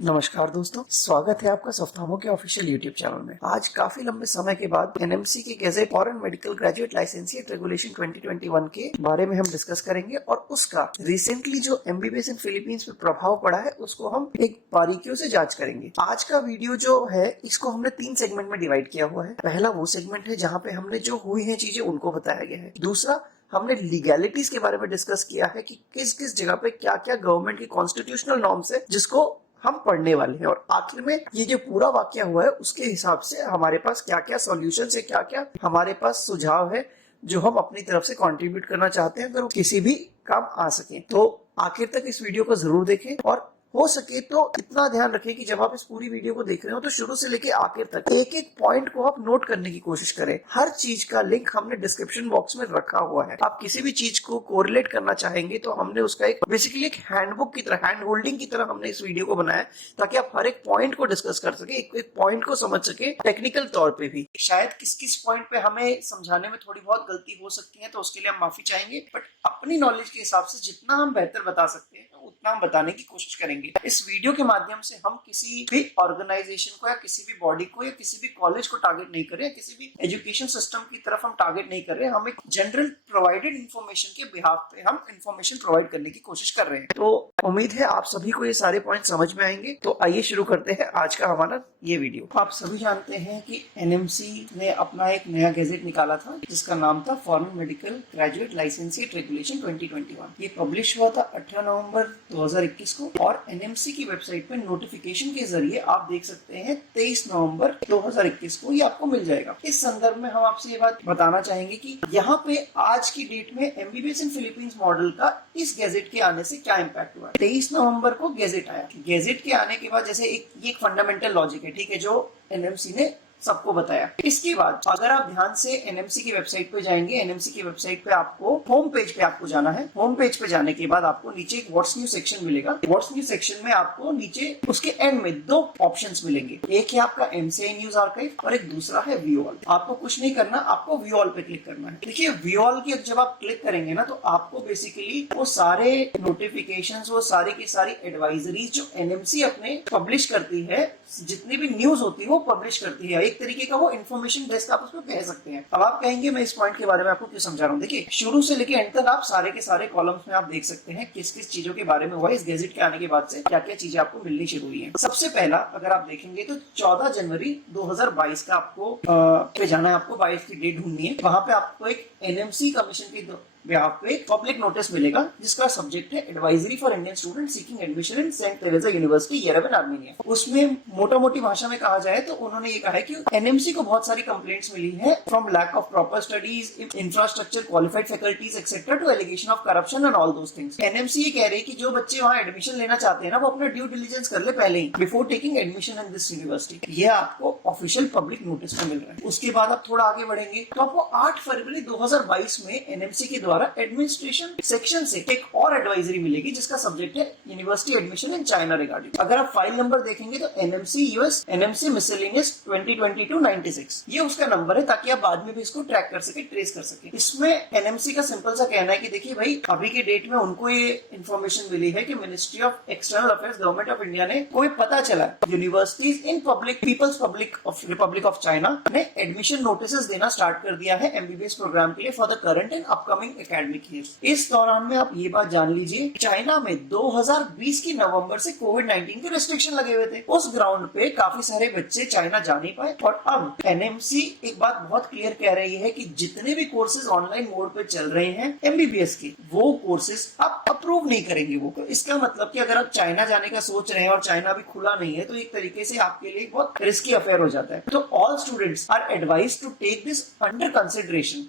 नमस्कार दोस्तों, स्वागत है आपका सफ्तामो के ऑफिशियल यूट्यूब चैनल में। आज काफी लंबे समय के बाद एनएमसी के gazette foreign medical graduate licentiate regulation 2021 के बारे में हम डिस्कस करेंगे और उसका रिसेंटली जो एमबीबीएस इन फिलीपींस पे प्रभाव पड़ा है उसको हम एक बारीकियों से जांच करेंगे। आज का वीडियो जो है इसको हमने 3 सेगमेंट में डिवाइड किया हुआ है। पहला वो सेगमेंट है जहाँ पे हमने जो हुई है चीजें उनको बताया गया है। दूसरा, हमने लीगैलिटीज के बारे में डिस्कस किया है कि किस किस जगह पे क्या क्या गवर्नमेंट की कॉन्स्टिट्यूशनल नॉर्म्स है जिसको हम पढ़ने वाले हैं। और आखिर में ये जो पूरा वाक्य हुआ है उसके हिसाब से हमारे पास क्या क्या सॉल्यूशन है, क्या क्या हमारे पास सुझाव है जो हम अपनी तरफ से कंट्रीब्यूट करना चाहते हैं अगर वो किसी भी काम आ सके। तो आखिर तक इस वीडियो को जरूर देखें और हो सके तो इतना ध्यान रखें कि जब आप इस पूरी वीडियो को देख रहे हो तो शुरू से लेके आखिर तक एक एक पॉइंट को आप नोट करने की कोशिश करें। हर चीज का लिंक हमने डिस्क्रिप्शन बॉक्स में रखा हुआ है। आप किसी भी चीज को कोरिलेट करना चाहेंगे तो हमने उसका एक बेसिकली एक हैंडबुक की तरह, हैंड होल्डिंग की तरह हमने इस वीडियो को बनाया ताकि आप हर एक पॉइंट को डिस्कस कर सके, एक एक पॉइंट को समझ सके टेक्निकल तौर पे भी। शायद किस किस पॉइंट पे हमें समझाने में थोड़ी बहुत गलती हो सकती है तो उसके लिए हम माफी चाहेंगे, बट अपनी नॉलेज के हिसाब से जितना हम बेहतर बता सकते हैं उतना हम बताने की कोशिश करेंगे। इस वीडियो के माध्यम से हम किसी भी ऑर्गेनाइजेशन को या किसी भी बॉडी को या किसी भी कॉलेज को टारगेट नहीं कर रहे हैं, किसी भी एजुकेशन सिस्टम की तरफ हम टारगेट नहीं कर रहे हैं। हम एक जनरल प्रोवाइडेड इंफॉर्मेशन के बिहाफ पे हम इंफॉर्मेशन प्रोवाइड करने की कोशिश कर रहे हैं। तो उम्मीद है आप सभी को ये सारे पॉइंट समझ में आएंगे। तो आइए शुरू करते हैं आज का हमारा ये वीडियो। आप सभी जानते हैं कि एनएमसी ने अपना एक नया गैजेट निकाला था जिसका नाम था foreign medical graduate licentiate regulation 2021। ये पब्लिश हुआ था 18 नवंबर 2021 को और एनएमसी की वेबसाइट पे नोटिफिकेशन के जरिए आप देख सकते हैं 23 नवंबर 2021 को ये आपको मिल जाएगा। इस संदर्भ में हम आपसे ये बात बताना चाहेंगे कि यहाँ पे आज की डेट में एमबीबीएस इन फिलीपींस मॉडल का इस गैजेट के आने से क्या इम्पैक्ट हुआ। 23 नवंबर को गैजेट आया। गैजेट के आने के बाद जैसे एक फंडामेंटल लॉजिक है, ठीक है, जो एनएमसी ने सबको बताया। इसके बाद अगर आप ध्यान से एनएमसी की वेबसाइट पे जाएंगे, एनएमसी की वेबसाइट पे आपको होम पेज पे आपको जाना है। होम पेज पे जाने के बाद आपको नीचे एक व्हाट्स न्यू सेक्शन मिलेगा। व्हाट्स न्यू सेक्शन में आपको नीचे उसके एंड में 2 ऑप्शंस मिलेंगे। एक है आपका एमसीआई न्यूज आर्काइव और एक दूसरा है व्यू ऑल। आपको कुछ नहीं करना, आपको व्यू ऑल पे क्लिक करना है। देखिए व्यू ऑल की जब आप क्लिक करेंगे ना तो आपको बेसिकली वो सारे नोटिफिकेशन, वो सारी की सारी एडवाइजरीज जो एनएमसी अपने पब्लिश करती है, जितनी भी न्यूज होती है वो पब्लिश करती है। एक तरीके का वो इन्फॉर्मेशन डेस्क आप उसको कह सकते हैं। अब आप कहेंगे मैं इस पॉइंट के बारे में आपको क्यों समझा रहा हूँ। देखिए शुरू से लेके एंड तक आप सारे के सारे कॉलम्स में आप देख सकते हैं किस किस चीजों के बारे में हुआ इस गैजेट के आने के बाद से क्या क्या चीजें आपको मिलनी शुरू हुई है। सबसे पहला अगर आप देखेंगे तो 14 जनवरी 2022 का आपको पे जाना है। आपको 22 की डेट ढूंढनी है। वहां पे आपको एक एनएमसी कमीशन की बिहाफ पे पब्लिक नोटिस मिलेगा जिसका सब्जेक्ट है advisory for Indian student seeking admission in Saint Teresa University Yerevan Armenia. उसमें मोटा मोटी भाषा में कहा जाए तो उन्होंने ये कहा है कि एनएमसी को बहुत सारी कंप्लेंट्स मिली है from lack of proper studies, infrastructure, qualified faculties etcetera to allegation of corruption and all those things. NMC ये कह रही है कि जो बच्चे वहां एडमिशन लेना चाहते हैं ना वो अपना ड्यू डिलीजेंस कर ले पहले ही before taking admission in this university. ये आपको ऑफिशियल पब्लिक नोटिस में मिल रहा है। उसके बाद आप थोड़ा आगे बढ़ेंगे तो आपको 8 फरवरी 2022 में एनएमसी के द्वारा एडमिनिस्ट्रेशन सेक्शन से एक और एडवाइजरी मिलेगी जिसका सब्जेक्ट है university admission in China regarding. अगर आप फाइल नंबर देखेंगे तो एनएमसी यूएस एनएमसी मिसलेनियस 2022-96 ये उसका नंबर है ताकि आप बाद में भी इसको ट्रैक कर सके, ट्रेस कर सके। इसमें एनएमसी का सिंपल सा कहना है कि देखिए भाई अभी के डेट में उनको ये इन्फॉर्मेशन मिली है कि ministry of external affairs government of India ने कोई पता चला universities in public people's public of republic of China ने एडमिशन नोटिस देना स्टार्ट कर दिया है एमबीबीएस प्रोग्राम के लिए for the current and upcoming academic year. इस दौरान में आप ये बात जान लीजिए चाइना में 2020 की नवंबर से कोविड-19 के रेस्ट्रिक्शन लगे हुए थे। उस ग्राउंड पे काफी सारे बच्चे चाइना जा नहीं पाए और अब एनएमसी एक बात बहुत क्लियर कह रही है कि जितने भी कोर्सेज ऑनलाइन मोड पे चल रहे हैं एमबीबीएस के वो कोर्सेज अब अप्रूव नहीं करेंगे वो। तो इसका मतलब कि अगर आप चाइना जाने का सोच रहे हैं और चाइना भी खुला नहीं है तो एक तरीके से आपके लिए बहुत रिस्की अफेयर हो जाता है। तो all students are advised to take this under consideration.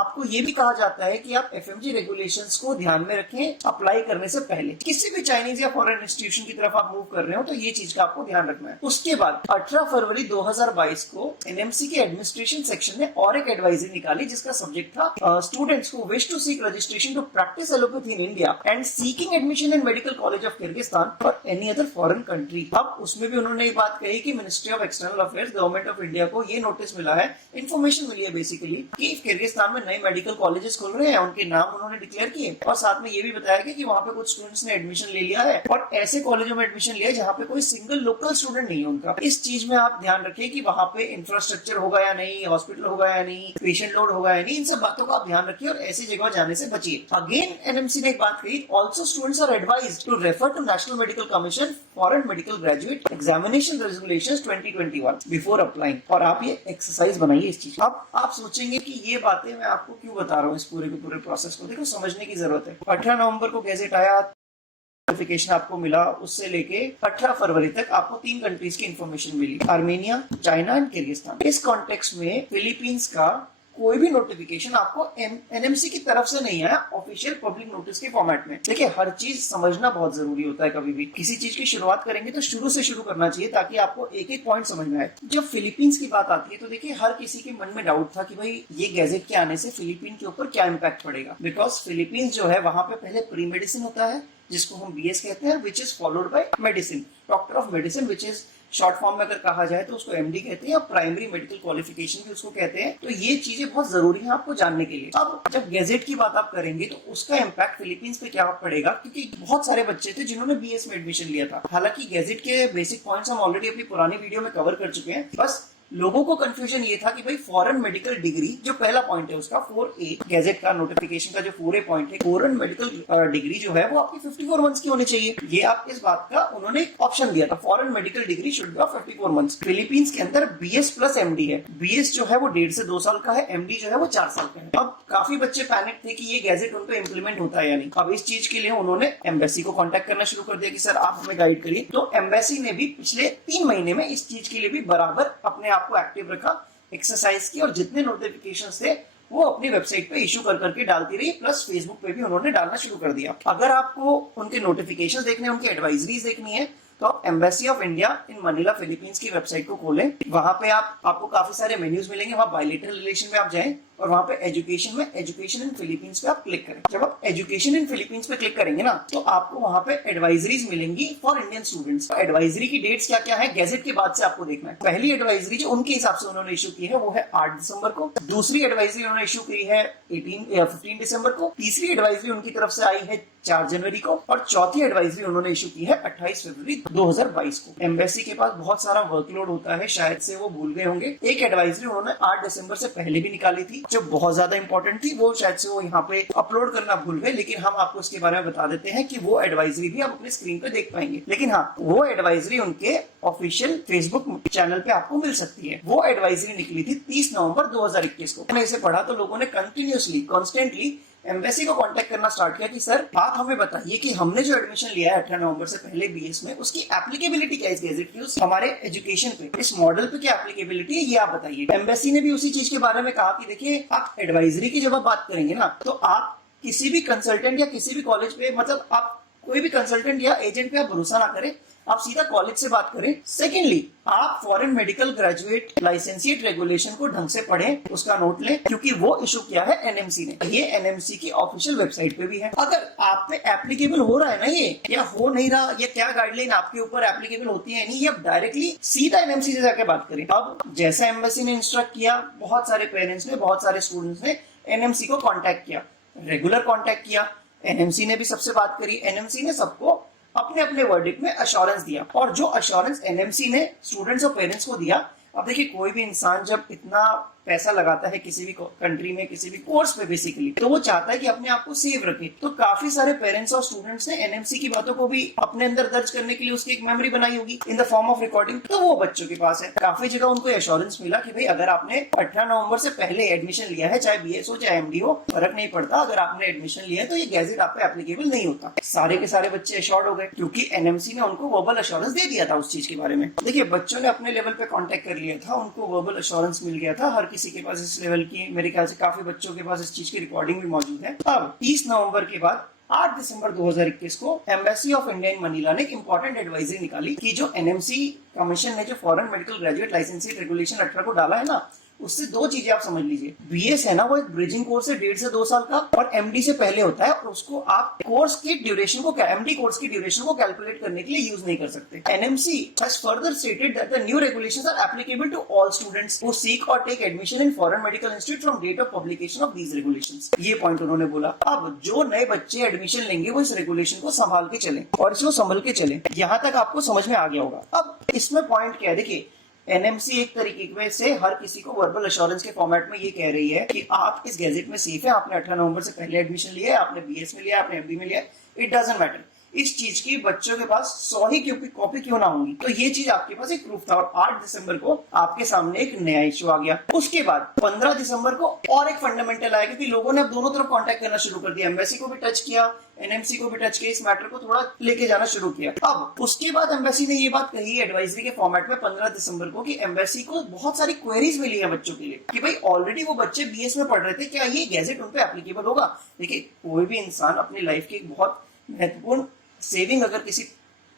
आपको ये भी कहा जाता है कि आप एफएमजी रेगुलेशंस को ध्यान में रखें अप्लाई करने से पहले। किसी भी चाइनीज या फॉरेन इंस्टीट्यूशन की तरफ आप मूव कर रहे हो तो ये चीज का आपको ध्यान रखना है। उसके बाद 18 फरवरी 2022 को एनएमसी के एडमिनिस्ट्रेशन सेक्शन ने और एक एडवाइजरी निकाली जिसका सब्जेक्ट था students who wish to seek registration to practice allopathy in India and seeking admission in medical college of Kyrgyzstan और एनी अदर फॉरेन कंट्री। अब उसमें भी उन्होंने एक बात कही कि ministry of external affairs government of India को ये नोटिस मिला है, इन्फॉर्मेशन मिली है बेसिकली कि किर्गिस्तान में नए मेडिकल कॉलेजेस खुल रहे हैं, उनके नाम उन्होंने डिक्लेयर किए और साथ में ये भी बताया गया कि वहां पे कुछ स्टूडेंट्स ने एडमिशन ले लिया है और ऐसे कॉलेजों में एडमिशन लिया है जहाँ पे कोई सिंगल लोकल स्टूडेंट नहीं है उनका। इस चीज में आप ध्यान रखिए कि वहां पे इंफ्रास्ट्रक्चर होगा या नहीं, हॉस्पिटल होगा या नहीं, पेशेंट लोड होगा या नहीं, इन सब बातों का आप ध्यान रखिए और ऐसी जगह जाने से बचिए। अगेन एनएमसी ने एक बात कही, also students are advised to refer to National Medical Commission foreign medical graduate examination regulations 2021 before applying. और आप ये एक्सरसाइज बनाइए इस चीज। अब आप सोचेंगे कि ये बातें मैं आपको क्यों बता रहा हूँ, इस पूरे के पूरे प्रोसेस को देखो समझने की जरूरत है। 18 नवंबर को गैजेट आया, नोटिफिकेशन आपको मिला, उससे लेके 18 फरवरी तक आपको 3 कंट्रीज की इंफॉर्मेशन मिली, आर्मेनिया, चाइना एंड किर्गिस्तान। इस कॉन्टेक्स्ट में फिलीपींस का कोई भी नोटिफिकेशन आपको एनएमसी की तरफ से नहीं आया ऑफिशियल पब्लिक नोटिस के फॉर्मेट में। देखिए हर चीज समझना बहुत जरूरी होता है, कभी भी किसी चीज की शुरुआत करेंगे तो शुरू से शुरू करना चाहिए ताकि आपको एक एक पॉइंट समझ में आए। जब फिलीपींस की बात आती है तो देखिए हर किसी के मन में डाउट था कि भाई ये गैजेट के आने से फिलीपीन के ऊपर क्या इम्पैक्ट पड़ेगा, बिकॉज फिलीपींस जो है वहां पे पहले प्री मेडिसिन होता है जिसको हम बीएस कहते हैं, which is followed by medicine, doctor of medicine, which is short form में अगर कहा जाए तो उसको एमडी कहते हैं, और प्राइमरी मेडिकल क्वालिफिकेशन भी उसको कहते हैं। तो ये चीजें बहुत जरूरी हैं आपको जानने के लिए। अब जब गैजेट की बात आप करेंगे तो उसका इम्पैक्ट फिलीपींस पे क्या पड़ेगा, क्योंकि बहुत सारे बच्चे थे जिन्होंने बीएस में एडमिशन लिया था। हालांकि गैजेट के बेसिक पॉइंट्स हम ऑलरेडी अपनी पुरानी वीडियो में कवर कर चुके हैं, बस लोगों को कंफ्यूजन ये था कि भाई फॉरेन मेडिकल डिग्री जो पहला पॉइंट है उसका 4A गैजेट का नोटिफिकेशन का जो 4A पॉइंट है, फॉरेन मेडिकल डिग्री जो है वो आपकी 54 मंथ्स की होनी चाहिए। ये आप इस बात का उन्होंने ऑप्शन दिया था, foreign medical degree should be 54 months. Philippines के अंदर बीएस प्लस एमडी है, बीएस जो है वो 1.5 से 2 साल का है, एमडी जो है वो 4 साल का है। अब काफी बच्चे पैनिक थे कि ये गैजेट उन पे इम्प्लीमेंट होता है या नहीं। अब इस चीज के लिए उन्होंने एम्बेसी को कॉन्टेक्ट करना शुरू कर दिया कि सर आप हमें गाइड करिए। तो एम्बेसी ने भी पिछले 3 महीने में इस चीज के लिए भी बराबर अपने आप को एक्टिव रखा, एक्सरसाइज की, और जितने नोटिफिकेशंस थे वो अपनी वेबसाइट पे इशू कर करके डालती रही, प्लस फेसबुक पे भी उन्होंने डालना शुरू कर दिया। अगर आपको उनके नोटिफिकेशंस देखने, उनकी एडवाइजरीज देखनी है तो आप embassy of India in Manila Philippines की वेबसाइट को खोलें। वहां पे आपको काफी सारे मेन्यूज मिलेंगे, वहां बायलैटरल रिलेशन में आप जाएं और वहां पे एजुकेशन में एजुकेशन इन फिलीपींस पे आप क्लिक करें। जब आप एजुकेशन इन फिलीपींस पे क्लिक करेंगे ना तो आपको वहां पे एडवाइजरीज मिलेंगी फॉर इंडियन स्टूडेंट्स। एडवाइजरी की डेट्स क्या क्या है गैजेट के बाद से आपको देखना है। पहली एडवाइजरी जो उनके हिसाब से उन्होंने इशू की है वो है 8 दिसंबर को, दूसरी एडवाइजरी उन्होंने इशू की है 15 दिसंबर को, तीसरी एडवाइजरी उनकी तरफ से आई है 4 जनवरी को, और चौथी एडवाइजरी उन्होंने इशू की है 28 फरवरी 2022 को। एम्बेसी के पास बहुत सारा वर्कलोड होता है, शायद से वो भूल गए होंगे। एक एडवाइजरी उन्होंने 8 दिसंबर से पहले भी निकाली थी जो बहुत ज्यादा इंपॉर्टेंट थी, वो शायद से वो यहाँ पे अपलोड करना भूल गए, लेकिन हम आपको इसके बारे में बता देते हैं कि वो एडवाइजरी भी आप अपने स्क्रीन पे देख पाएंगे। लेकिन हाँ, वो एडवाइजरी उनके ऑफिशियल फेसबुक चैनल पे आपको मिल सकती है। वो एडवाइजरी निकली थी 30 नवंबर 2021 को। मैंने इसे पढ़ा तो लोगों ने कंटिन्यूअसली कॉन्स्टेंटली एम्बेसी को कांटेक्ट करना स्टार्ट किया कि सर आप हमें बताइए कि हमने जो एडमिशन लिया है 18 नवंबर से पहले बीएस में, उसकी एप्लीकेबिलिटी क्या है इस गैजेट की, उस हमारे एजुकेशन पे, इस मॉडल पे क्या एप्लीकेबिलिटी है, ये आप बताइए। एम्बेसी ने भी उसी चीज के बारे में कहा कि देखिए आप एडवाइजरी की जब आप बात करेंगे ना तो आप किसी भी कंसल्टेंट या किसी भी कॉलेज पे, मतलब आप कोई भी कंसल्टेंट या एजेंट पे आप भरोसा ना करें, आप सीधा कॉलेज से बात करें। सेकेंडली, आप foreign medical graduate licentiate regulation को ढंग से पढ़ें, उसका नोट लें, क्योंकि वो इशू किया है एनएमसी ने। ये एनएमसी की ऑफिशियल वेबसाइट पे भी है। अगर आप पे एप्लीकेबल हो रहा है ना ये, या हो नहीं रहा, या क्या गाइडलाइन आपके ऊपर एप्लीकेबल होती है नहीं, ये आप डायरेक्टली सीधा एनएमसी से जाकर बात करें। अब जैसा एम्बेसी ने इंस्ट्रक्ट किया, बहुत सारे पेरेंट्स ने, बहुत सारे स्टूडेंट्स ने एनएमसी को कॉन्टेक्ट किया, रेगुलर कॉन्टेक्ट किया। एनएमसी ने भी सबसे बात करी, एनएमसी ने सबको अपने अपने वर्डिक्ट में अश्योरेंस दिया, और जो अश्योरेंस एनएमसी ने स्टूडेंट्स और पेरेंट्स को दिया, अब देखिए कोई भी इंसान जब इतना पैसा लगाता है किसी भी कंट्री में, किसी भी कोर्स पे बेसिकली, तो वो चाहता है कि अपने आप को सेव रखे। तो काफी सारे पेरेंट्स और स्टूडेंट्स ने एनएमसी की बातों को भी अपने अंदर दर्ज करने के लिए उसकी एक मेमोरी बनाई होगी इन द फॉर्म ऑफ रिकॉर्डिंग, तो वो बच्चों के पास है। काफी जगह उनको एश्योरेंस मिला कि भाई अगर आपने 18 नवंबर से पहले एडमिशन लिया है, चाहे बीएस हो चाहे एमडी हो, फर्क नहीं पड़ता, अगर आपने एडमिशन लिया है तो ये गैजेट आप पे एप्लीकेबल नहीं होता। सारे के सारे बच्चे एश्योर्ड हो गए क्योंकि एनएमसी ने उनको वर्बल एश्योरेंस दे दिया था उस चीज के बारे में। देखिए बच्चों ने अपने लेवल पे कॉन्टेक्ट कर लिया था, उनको वर्बल एश्योरेंस मिल गया था, हर किसी के पास इस लेवल की, मेरे ख्याल से काफी बच्चों के पास इस चीज की रिकॉर्डिंग भी मौजूद है। अब 30 नवंबर के बाद 8 दिसंबर 2021 को embassy of India in Manila ने एक इंपॉर्टेंट एडवाइजरी निकाली कि जो एनएमसी कमीशन ने जो foreign medical graduate licensing regulation 18 को डाला है ना, उससे दो चीजें आप समझ लीजिए, बीएस है ना वो एक ब्रिजिंग कोर्स है 1.5 से 2 साल का, और एमडी से पहले होता है, और उसको आप कोर्स की ड्यूरेशन को, एमडी कोर्स की ड्यूरेशन को कैलकुलेट करने के लिए यूज नहीं कर सकते। NMC has further stated that the new regulations are applicable to all students who seek or take admission in foreign medical institute from date of publication of these regulations. ये point उन्होंने बोला। अब जो नए बच्चे एडमिशन लेंगे वो इस रेगुलेशन को संभाल के चले और इसको संभल के चले। यहां तक आपको समझ में आ गया होगा। अब इसमें पॉइंट क्या है, देखिए एनएमसी एक तरीके से हर किसी को वर्बल एश्योरेंस के फॉर्मेट में ये कह रही है कि आप इस गैजेट में सेफ है, आपने 18 नवंबर से पहले एडमिशन लिया है, आपने बीएस में लिया है, आपने एमडी में लिया है, इट डजंट मैटर। इस चीज की बच्चों के पास 100 ही कॉपी क्यों ना होंगी, तो ये चीज आपके पास एक प्रूफ था। और 8 दिसंबर को आपके सामने एक नया इश्यू आ गया। उसके बाद 15 दिसंबर को और एक फंडामेंटल आया, क्योंकि लोगों ने अब दोनों तरफ कांटेक्ट करना शुरू कर दिया, एम्बेसी को भी टच किया, एनएमसी को भी टच किया, इस मैटर को थोड़ा लेके जाना शुरू किया। अब उसके बाद एम्बेसी ने ये बात कही एडवाइजरी के फॉर्मेट में 15 दिसंबर को कि एम्बेसी को बहुत सारी क्वेरीज मिली है बच्चों के लिए कि भाई ऑलरेडी वो बच्चे बीएस में पढ़ रहे थे, क्या ये गैजेट उन पे एप्लीकेबल होगा। देखिए कोई भी इंसान अपनी लाइफ की एक बहुत महत्वपूर्ण सेविंग अगर किसी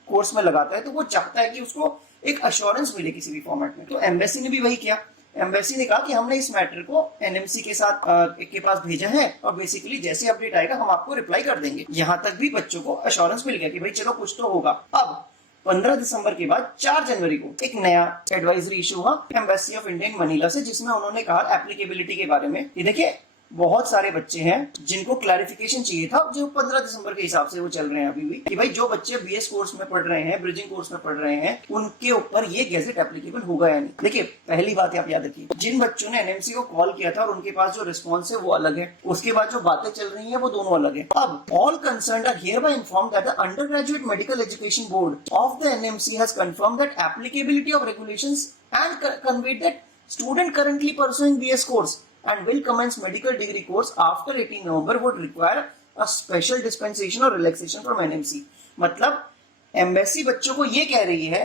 कोर्स में लगाता है तो वो चाहता है कि उसको एक अश्योरेंस मिले किसी भी फॉर्मेट में। तो एम्बेसी ने भी वही किया। एम्बेसी ने कहा कि हमने इस मैटर को एनएमसी के साथ के पास भेजा है और बेसिकली जैसे अपडेट आएगा हम आपको रिप्लाई कर देंगे। यहां तक भी बच्चों को अश्योरेंस मिल गया कि भाई चलो कुछ तो होगा। अब 15 दिसंबर के बाद 4 जनवरी को एक नया एडवाइजरी इशू हुआ embassy of India in Manila से, जिसमें उन्होंने कहा एप्लीकेबिलिटी के बारे में। ये देखिए बहुत सारे बच्चे हैं जिनको क्लैरिफिकेशन चाहिए था, जो 15 दिसंबर के हिसाब से वो चल रहे हैं अभी भी, कि भाई जो बच्चे बीएस कोर्स में पढ़ रहे हैं, ब्रिजिंग कोर्स में पढ़ रहे हैं, उनके ऊपर ये गैजेट एप्लीकेबल होगा या नहीं। देखिए पहली बात आप याद रखिए, जिन बच्चों ने एनएमसी को कॉल किया था और उनके पास जो रिस्पॉन्स है वो अलग है, उसके बाद जो बातें चल रही है वो दोनों अलग है। अब all concerned are hereby informed that the undergraduate medical education board of the NMC has confirmed that applicability of regulations and conveyed that student currently pursuing BS course and will commence medical degree course after 18 November would require a special dispensation or relaxation from NMC। मतलब embassy बच्चों को ये कह रही है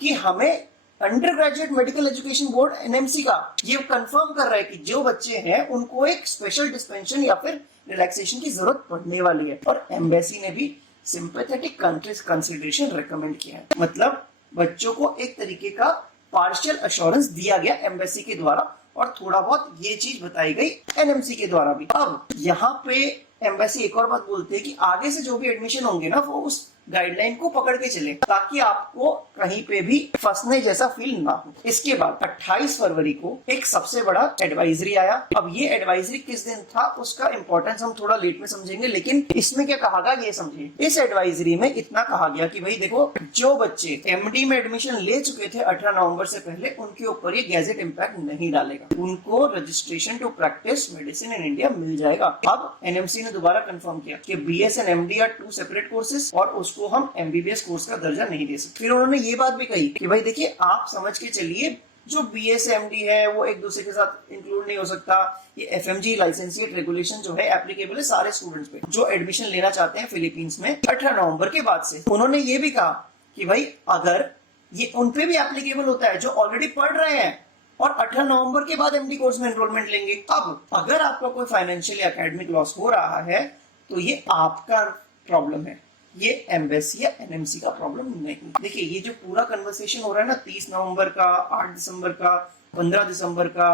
कि हमें under graduate medical education board NMC का ये कंफर्म कर रहा है कि जो बच्चे हैं उनको एक स्पेशल डिस्पेंशन या फिर रिलैक्सेशन की जरूरत पड़ने वाली है। और एम्बेसी ने भी सिंपैथेटिक कंसिडरेशन रेकमेंड किया है। मतलब बच्चों को एक तरीके का पार्शियल अश्योरेंस दिया गया एम्बेसी के द्वारा और थोड़ा बहुत ये चीज बताई गई एनएमसी के द्वारा भी। अब यहाँ पे एम्बेसी एक और बात बोलते हैं कि आगे से जो भी एडमिशन होंगे ना वो उस गाइडलाइन को पकड़ के चले ताकि आपको कहीं पे भी फंसने जैसा फील ना हो। इसके बाद 28 फरवरी को एक सबसे बड़ा एडवाइजरी आया। अब ये एडवाइजरी किस दिन था उसका इंपॉर्टेंस हम थोड़ा लेट में समझेंगे, लेकिन इसमें क्या कहा गया ये समझिए। इस एडवाइजरी में इतना कहा गया कि भाई देखो जो बच्चे एमडी में एडमिशन ले चुके थे 18 नवंबर से पहले उनके ऊपर ये गैजेट इम्पैक्ट नहीं डालेगा, उनको registration to practice medicine in India मिल जाएगा। अब एनएमसी ने दोबारा कंफर्म किया कि BS and MD are 2 separate courses और उसको हम एमबीबीएस कोर्स का दर्जा नहीं दे सकते। फिर उन्होंने ये बात भी कही कि भाई देखिए आप समझ के चलिए जो बीएस एमडी है वो एक दूसरे के साथ इंक्लूड नहीं हो सकता। ये एफएमजी लाइसेंसिएट रेगुलेशन जो है एप्लीकेबल है सारे स्टूडेंट्स पे जो एडमिशन लेना चाहते हैं फिलीपींस में 18 नवंबर के बाद से। उन्होंने ये भी कहा कि भाई अगर ये उनपे भी एप्लीकेबल होता है जो ऑलरेडी पढ़ रहे हैं और 18 नवंबर के बाद एमडी कोर्स में एनरोलमेंट लेंगे। अब अगर आपका कोई फाइनेंशियल या एकेडमिक लॉस हो रहा है तो ये आपका प्रॉब्लम है, ये एम्बेसी या एनएमसी का प्रॉब्लम नहीं। देखिए ये जो पूरा कन्वर्सेशन हो रहा है ना 30 नवंबर का, 8 दिसंबर का, 15 दिसंबर का,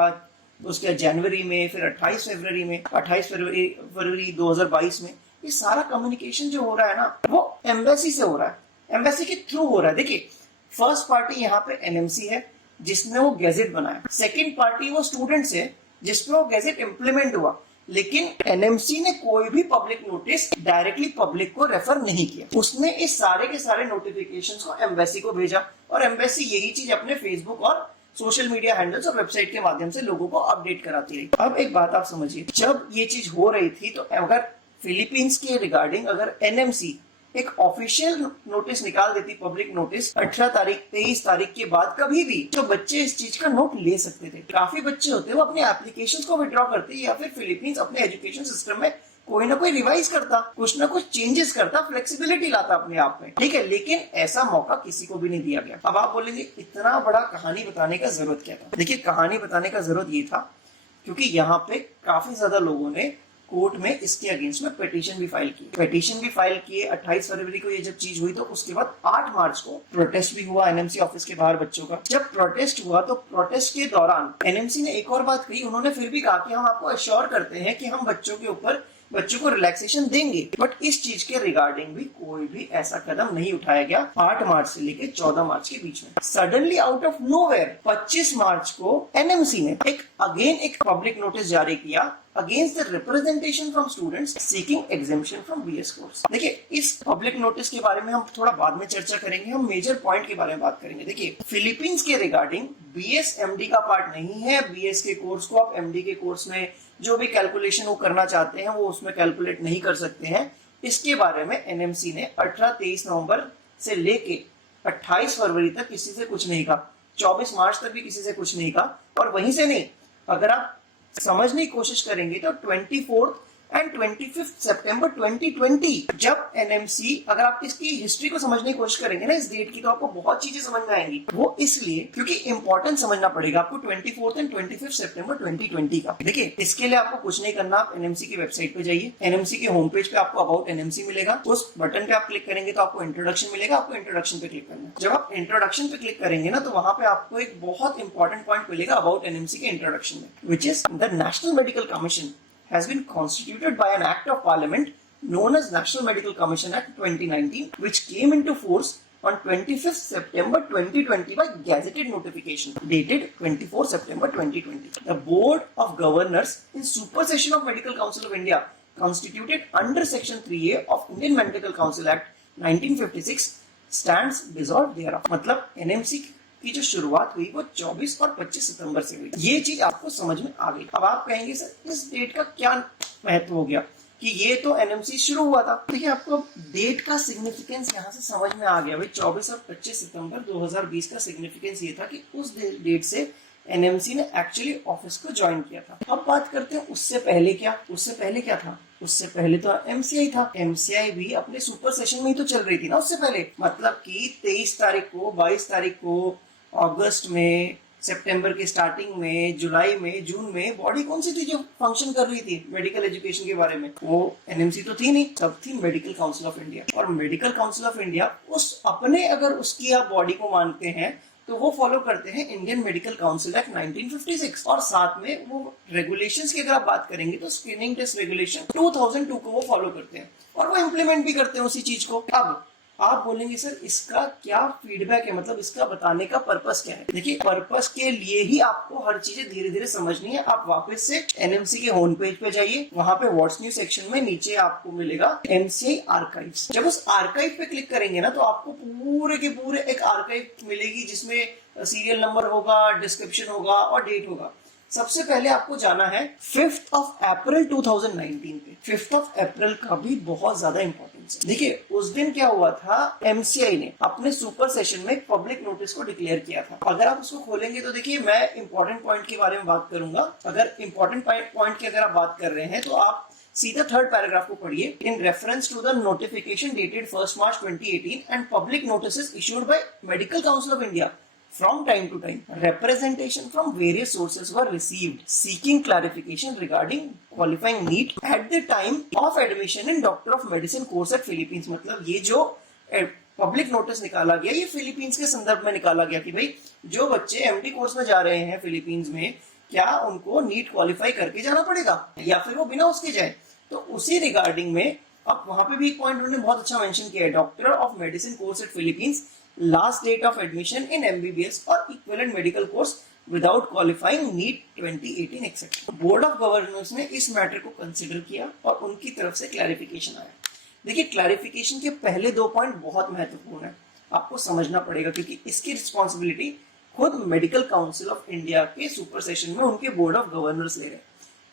उसके जनवरी में, फिर 28 फरवरी में, 28 फरवरी 2022 में, ये सारा कम्युनिकेशन जो हो रहा है ना वो एम्बेसी से हो रहा है, एम्बेसी के थ्रू हो रहा है। देखिए फर्स्ट पार्टी यहाँ पे एनएमसी है जिसने वो गैजेट बनाया, सेकेंड पार्टी वो स्टूडेंट्स है जिसमें वो गैजेट इम्प्लीमेंट हुआ, लेकिन एनएमसी ने कोई भी पब्लिक नोटिस डायरेक्टली पब्लिक को रेफर नहीं किया। उसने इस सारे के सारे नोटिफिकेशंस को एम्बेसी को भेजा और एम्बेसी यही चीज अपने फेसबुक और सोशल मीडिया हैंडल्स और वेबसाइट के माध्यम से लोगों को अपडेट कराती रही। अब एक बात आप समझिए, जब ये चीज हो रही थी तो अगर फिलीपींस के रिगार्डिंग अगर एनएमसी एक ऑफिशियल नोटिस निकाल देती, पब्लिक नोटिस 18 तारीख 23 तारीख के बाद कभी भी, तो बच्चे इस चीज का नोट ले सकते थे। काफी बच्चे होते वो अपने एप्लीकेशंस को विड्रॉ करते या फिर फिलीपींस अपने एजुकेशन सिस्टम में कोई ना कोई रिवाइज करता, कुछ ना कुछ चेंजेस करता, फ्लेक्सिबिलिटी लाता अपने आप में, ठीक है। लेकिन ऐसा मौका किसी को भी नहीं दिया गया। अब आप बोलेंगे इतना बड़ा कहानी बताने का जरूरत क्या था। देखिए कहानी बताने का जरूरत ये था क्योंकि यहाँ पे काफी ज्यादा लोगों ने कोर्ट में इसके अगेंस्ट में पिटीशन भी फाइल किए 28 फरवरी को ये जब चीज हुई, तो उसके बाद 8 मार्च को प्रोटेस्ट भी हुआ एनएमसी ऑफिस के बाहर बच्चों का। जब प्रोटेस्ट हुआ तो प्रोटेस्ट के दौरान एनएमसी ने एक और बात कही, उन्होंने फिर भी कहा कि हम आपको अश्योर करते हैं कि हम बच्चों को रिलैक्सेशन देंगे, बट इस चीज के रिगार्डिंग भी कोई भी ऐसा कदम नहीं उठाया गया 8 मार्च से लेकर 14 मार्च के बीच में। Suddenly out of nowhere 25 March को एनएमसी ने एक पब्लिक नोटिस जारी किया against the representation from students seeking exemption from BS course. देखिए, इस पब्लिक नोटिस के बारे में हम थोड़ा बाद में चर्चा करेंगे, हम मेजर पॉइंट के बारे में बात करेंगे। देखिए, फिलीपींस के रिगार्डिंग बीएस एमडी का पार्ट नहीं है। बीएस के कोर्स को आप एमडी के कोर्स में जो भी कैलकुलेशन वो करना चाहते हैं वो उसमें कैलकुलेट नहीं कर सकते हैं। इसके बारे में एनएमसी ने 18-23 नवंबर से लेके 28 फरवरी तक किसी से कुछ नहीं कहा, 24 मार्च तक भी किसी से कुछ नहीं कहा। और वहीं से नहीं, अगर आप समझने की कोशिश करेंगे तो 24 एंड 25 सितंबर 2020 जब एनएमसी, अगर आप इसकी हिस्ट्री को समझने की कोशिश करेंगे ना इस डेट की, तो आपको बहुत चीजें समझ में आएंगी। वो इसलिए क्योंकि इंपॉर्टेंट समझना पड़ेगा आपको 24 एंड 25 सितंबर 2020 का। देखिए, इसके लिए आपको कुछ नहीं करना, आप एनएमसी की वेबसाइट पे जाइए। एनएमसी के होम पेज पे आपको अबाउट एनएमसी मिलेगा, उस बटन पे आप क्लिक करेंगे तो आपको इंट्रोडक्शन मिलेगा, आपको इंट्रोडक्शन पे क्लिक करना है। जब आप इंट्रोडक्शन पे क्लिक करेंगे ना तो वहां पे आपको एक बहुत इंपॉर्टेंट पॉइंट मिलेगा अबाउट एनएमसी के इंट्रोडक्शन में, which is the national Medical commission has been constituted by an act of parliament known as National Medical Commission Act 2019, which came into force on 25th September 2020 by gazetted notification dated 24 September 2020. The Board of Governors in supersession of Medical Council of India constituted under Section 3A of Indian Medical Council Act 1956 stands dissolved thereof. मतलब NMC की जो शुरुआत हुई वो 24 और 25 सितंबर से हुई। ये चीज आपको समझ में आ गई। अब आप कहेंगे सर इस डेट का क्या महत्व हो गया कि ये तो एनएमसी शुरू हुआ था। देखिए, आपको डेट का सिग्निफिकेंस यहाँ से समझ में आ गया भाई। 24 और 25 सितंबर 2020 का सिग्निफिकेंस ये था कि उस डेट से एनएमसी ने एक्चुअली ऑफिस को ज्वाइन किया था। अब बात करते हैं उससे पहले क्या था। उससे पहले तो एमसीआई था। एमसीआई भी अपने सुपर सेशन में ही तो चल रही थी ना उससे पहले। मतलब कि 23 तारीख को 22 तारीख को अगस्त में, सितंबर के स्टार्टिंग में, जुलाई में, जून में बॉडी कौन सी थी जो फंक्शन कर रही थी मेडिकल एजुकेशन के बारे में? वो एनएमसी तो थी नहीं, तब थी मेडिकल काउंसिल ऑफ इंडिया। और मेडिकल काउंसिल ऑफ इंडिया अगर उसकी आप बॉडी को मानते हैं तो वो फॉलो करते हैं इंडियन मेडिकल काउंसिल एक्ट 1956 और साथ में वो रेगुलेशंस की अगर आप बात करेंगे तो स्क्रीनिंग टेस्ट रेगुलेशन 2002 को वो फॉलो करते हैं और वो इम्प्लीमेंट भी करते हैं उसी चीज को। अब आप बोलेंगे सर इसका क्या फीडबैक है, मतलब इसका बताने का पर्पस क्या है? देखिए, पर्पस के लिए ही आपको हर चीजें धीरे धीरे समझनी है। आप वापस से एनएमसी के होम पेज पे जाइए, वहां पे व्हाट्स न्यू सेक्शन में नीचे आपको मिलेगा एमसीआई आर्काइव्स। जब उस आर्काइव पे क्लिक करेंगे ना तो आपको पूरे के पूरे एक आर्काइव मिलेगी जिसमें सीरियल नंबर होगा, डिस्क्रिप्शन होगा और डेट होगा। सबसे पहले आपको जाना है 5th of April 2019 पे। 5th of April का भी बहुत ज्यादा इंपॉर्टेंस है। देखिए, उस दिन क्या हुआ था, एमसीआई ने अपने सुपर सेशन में पब्लिक नोटिस को डिक्लेयर किया था। अगर आप उसको खोलेंगे तो देखिए, मैं इंपॉर्टेंट पॉइंट के बारे में बात करूंगा। अगर इंपॉर्टेंट पॉइंट की अगर आप बात कर रहे हैं तो आप सीधा 3rd पैराग्राफ को पढ़िए। In reference to the notification dated 1 March 2018 and public notice issued by medical council of India, from time to time, representation from various sources were received seeking clarification regarding qualifying NEET at the time of admission in Doctor of Medicine course at Philippines। मतलब ये जो public notice निकाला गया ये Philippines के संदर्भ में निकाला गया कि भाई जो बच्चे एमडी कोर्स में जा रहे हैं फिलीपींस में, क्या उनको नीट क्वालिफाई करके जाना पड़ेगा या फिर वो बिना उसके जाए। तो उसी रिगार्डिंग में अब वहां पे भी एक पॉइंट उन्होंने बहुत अच्छा मेंशन किया है, doctor of medicine course eight Philippines, last date of admission in MBBS or equivalent medical course without qualifying NEET 2018 etc. Board of governors ने इस मैटर को कंसिडर किया और उनकी तरफ से क्लैरिफिकेशन आया। देखिए, क्लैरिफिकेशन के पहले 2 पॉइंट बहुत महत्वपूर्ण है, आपको समझना पड़ेगा क्योंकि इसकी रिस्पॉन्सिबिलिटी खुद मेडिकल काउंसिल ऑफ इंडिया के सुपर सेशन में उनके बोर्ड ऑफ गवर्नर्स ले रहे हैं।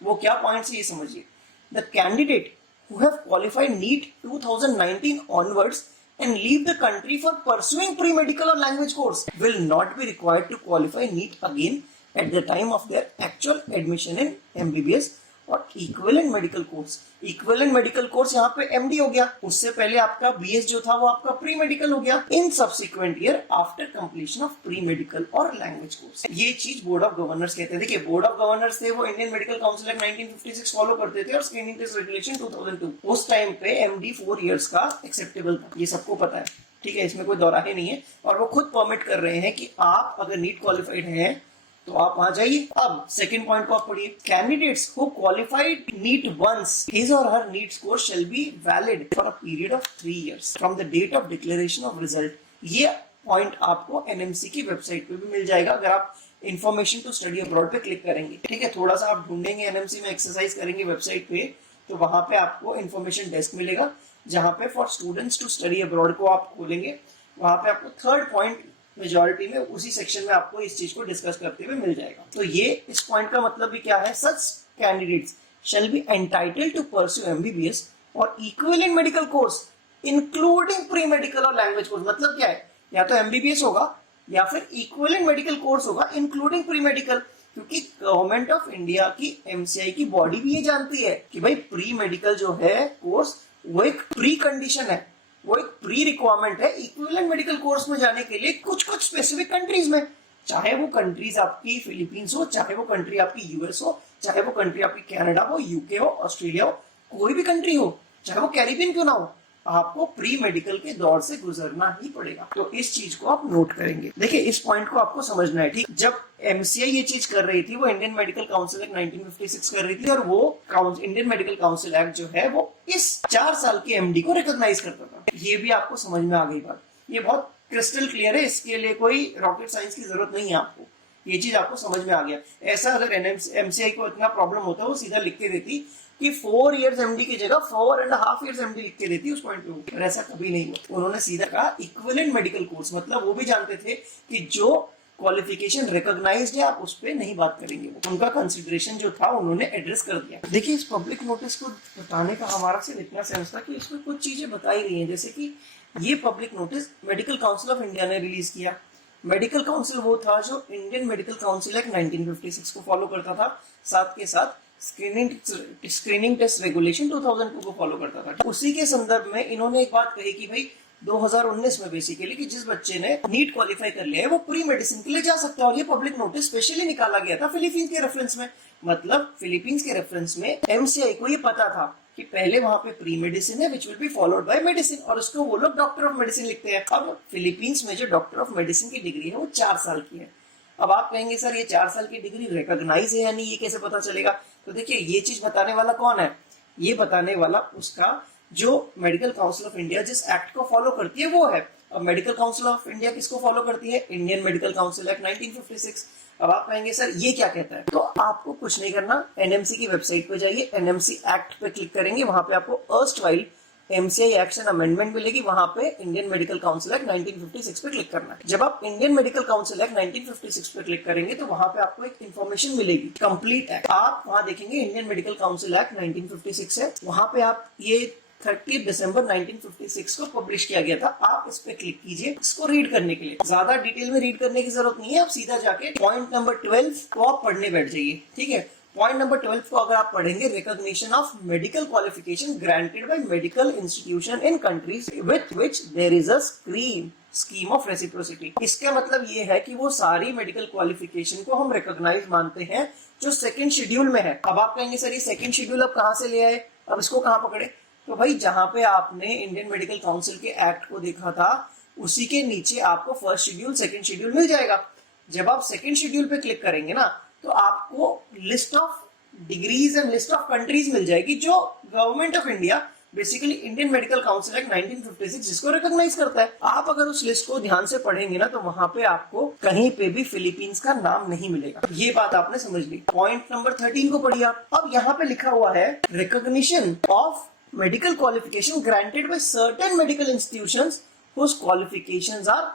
वो क्या पॉइंट्स है ये समझिए। The candidate who have qualified NEET 2019 onwards and leave the country for pursuing pre-medical or language course will not be required to qualify NEET again at the time of their actual admission in MBBS और equivalent medical course, equivalent medical course यहाँ पे MD हो गया, उससे पहले आपका BS जो था वो आपका प्री मेडिकल हो गया in subsequent year after completion of pre medical or language course. ये चीज बोर्ड ऑफ गवर्नर्स कहते हैं। देखिए बोर्ड ऑफ गवर्नर्स थे वो Indian Medical Council Act 1956 follow करते थे और स्क्रीनिंग टेस्ट रेगुलेशन 2002। उस टाइम पे एमडी 4 इयर्स का एक्सेप्टेबल था, ये सबको पता है, ठीक है, इसमें कोई दौराहे नहीं है। और वो खुद परमिट कर रहे हैं कि आप अगर नीट क्वालिफाइड हैं तो आप वहां जाइए। अब सेकंड पॉइंट को आप पढ़िए, candidates who qualified NEET once his or her NEET score shall be valid for a period of 3 years from the date of declaration of result. ये पॉइंट आपको एनएमसी की वेबसाइट पे भी मिल जाएगा अगर आप इन्फॉर्मेशन टू स्टडी अब्रॉड पे क्लिक करेंगे, ठीक है। थोड़ा सा आप ढूंढेंगे एनएमसी में, एक्सरसाइज करेंगे वेबसाइट पे, तो वहां पे आपको इन्फॉर्मेशन डेस्क मिलेगा जहां पे for students to study abroad को आप खोलेंगे, वहां पे आपको थर्ड पॉइंट मेजॉरिटी में उसी सेक्शन में आपको इस चीज को डिस्कस करते हुए मिल जाएगा। तो ये इस पॉइंट का मतलब भी क्या है, such candidates shall be entitled to pursue MBBS or equivalent medical course including pre medical or language course. मतलब क्या है, या तो एमबीबीएस होगा या फिर इक्विवेलेंट मेडिकल कोर्स होगा इंक्लूडिंग प्री मेडिकल, क्योंकि गवर्नमेंट ऑफ इंडिया की एमसीआई की बॉडी भी ये जानती है कि भाई प्री मेडिकल जो है कोर्स वो एक प्री कंडीशन है, वो एक प्री रिक्वायरमेंट है इक्विवेलेंट मेडिकल कोर्स में जाने के लिए कुछ स्पेसिफिक कंट्रीज में, चाहे वो कंट्रीज आपकी फिलीपींस हो, चाहे वो कंट्री आपकी यूएस हो, चाहे वो कंट्री आपकी कनाडा हो, यूके हो, ऑस्ट्रेलिया हो, कोई भी कंट्री हो, चाहे वो कैरिबियन क्यों ना हो, आपको प्री मेडिकल के दौर से गुजरना ही पड़ेगा। तो इस चीज को आप नोट करेंगे। देखिए इस पॉइंट को आपको समझना है, ठीक। जब एमसीआई ये चीज कर रही थी वो इंडियन मेडिकल काउंसिल एक्ट 1956 कर रही थी और वो इंडियन मेडिकल काउंसिल एक्ट जो है वो इस 4 साल के एमडी को रिकॉग्नाइज करता था। ये भी आपको समझ में आ गई बात, ये बहुत क्रिस्टल क्लियर है, इसके लिए कोई रॉकेट साइंस की जरूरत नहीं है आपको, ये चीज आपको समझ में आ गया। ऐसा अगर एमसीआई को इतना प्रॉब्लम होता वो सीधा लिख के देती कि 4 इयर्स एमडी की जगह 4.5 इयर्स एमडी लिख के देती उस पॉइंट पे, ऐसा कभी नहीं हुआ। उन्होंने सीधा कहा इक्विवेलेंट मेडिकल कोर्स, मतलब वो भी जानते थे कि जो क्वालिफिकेशन रिकॉग्नाइज्ड है आप उस पर नहीं बात करेंगे, उनका कंसिडरेशन जो था उन्होंने एड्रेस कर दिया। देखिए इस पब्लिक नोटिस को बताने का हमारा सिर्फ इतना सेंस था कि इसमें कुछ चीजें बताई गई हैं, जैसे कि ये public notice medical council of India ने रिलीज किया। मेडिकल काउंसिल वो था जो इंडियन मेडिकल काउंसिल एक्ट 1956 को फॉलो करता था, साथ के साथ स्क्रीनिंग टेस्ट रेगुलेशन 2002 को फॉलो करता था। उसी के संदर्भ में इन्होंने एक बात कही कि भाई 2019 में बेसिकली कि जिस बच्चे ने नीट क्वालिफाई कर लिया है वो प्री मेडिसिन के लिए जा सकता है, और ये पब्लिक नोटिस स्पेशली निकाला गया था फिलीपींस के रेफरेंस में। मतलब फिलीपींस के रेफरेंस में एमसीआई को ये पता था कि पहले वहां पे प्री मेडिसिन है which will be followed by medicine, और उसको वो लोग डॉक्टर ऑफ मेडिसिन लिखते हैं। अब फिलीपींस में जो डॉक्टर ऑफ मेडिसिन की डिग्री है वो 4 साल की है। अब आप कहेंगे सर ये 4 साल की डिग्री रिकॉग्नाइज है या नहीं, ये कैसे पता चलेगा? तो देखिए ये चीज बताने वाला कौन है, ये बताने वाला उसका जो मेडिकल काउंसिल ऑफ इंडिया जिस एक्ट को फॉलो करती है वो है। अब मेडिकल काउंसिल ऑफ इंडिया किसको फॉलो करती है? Indian Medical Council Act 1956। अब आप कहेंगे सर ये क्या कहता है, तो आपको कुछ नहीं करना, एनएमसी की वेबसाइट पे जाइए, एनएमसी एक्ट पे क्लिक करेंगे, वहां पे आपको अर्स्टवाइल एमसीआई एक्शन अमेंडमेंट मिलेगी, वहां पे इंडियन मेडिकल काउंसिल एक्ट 1956 पे क्लिक करना है। जब आप इंडियन मेडिकल काउंसिल एक्ट 1956 पे क्लिक करेंगे तो वहां पे आपको एक इन्फॉर्मेशन मिलेगी कंप्लीट एक्ट। आप वहां देखेंगे इंडियन मेडिकल काउंसिल एक्ट 1956 है, वहां पे आप ये 30 दिसंबर 1956 को पब्लिश किया गया था। आप इस पे क्लिक कीजिए इसको रीड करने के लिए। ज्यादा डिटेल में रीड करने की जरूरत नहीं है, आप सीधा जाके पॉइंट नंबर 12 को आप पढ़ने बैठ जाइए, ठीक है। पॉइंट नंबर 12 को अगर आप पढ़ेंगे, recognition of medical qualification granted by medical institution in countries with which there is a scheme of reciprocity. इसका मतलब ये है कि वो सारी मेडिकल क्वालिफिकेशन को हम रिकॉग्नाइज मानते हैं जो सेकंड शेड्यूल में है। अब आप कहेंगे सर ये सेकंड शेड्यूल अब कहां से ले आए, अब इसको कहां पकड़े? तो भाई जहां पे आपने इंडियन मेडिकल काउंसिल के एक्ट को देखा था उसी के नीचे आपको फर्स्ट शेड्यूल सेकंड शेड्यूल मिल जाएगा। जब आप सेकंड शेड्यूल पे क्लिक करेंगे ना तो आपको list of degrees and list of countries मिल जाएगी जो government of India basically Indian Medical Council Act 1956 जिसको रिकॉग्नाइज करता है। आप अगर उस लिस्ट को ध्यान से पढ़ेंगे ना तो वहां पे आपको कहीं पे भी फिलीपींस का नाम नहीं मिलेगा। ये बात आपने समझ ली। पॉइंट नंबर 13 को पढ़िए आप। अब यहाँ पे लिखा हुआ है recognition of medical qualification granted by certain medical institutions whose qualifications are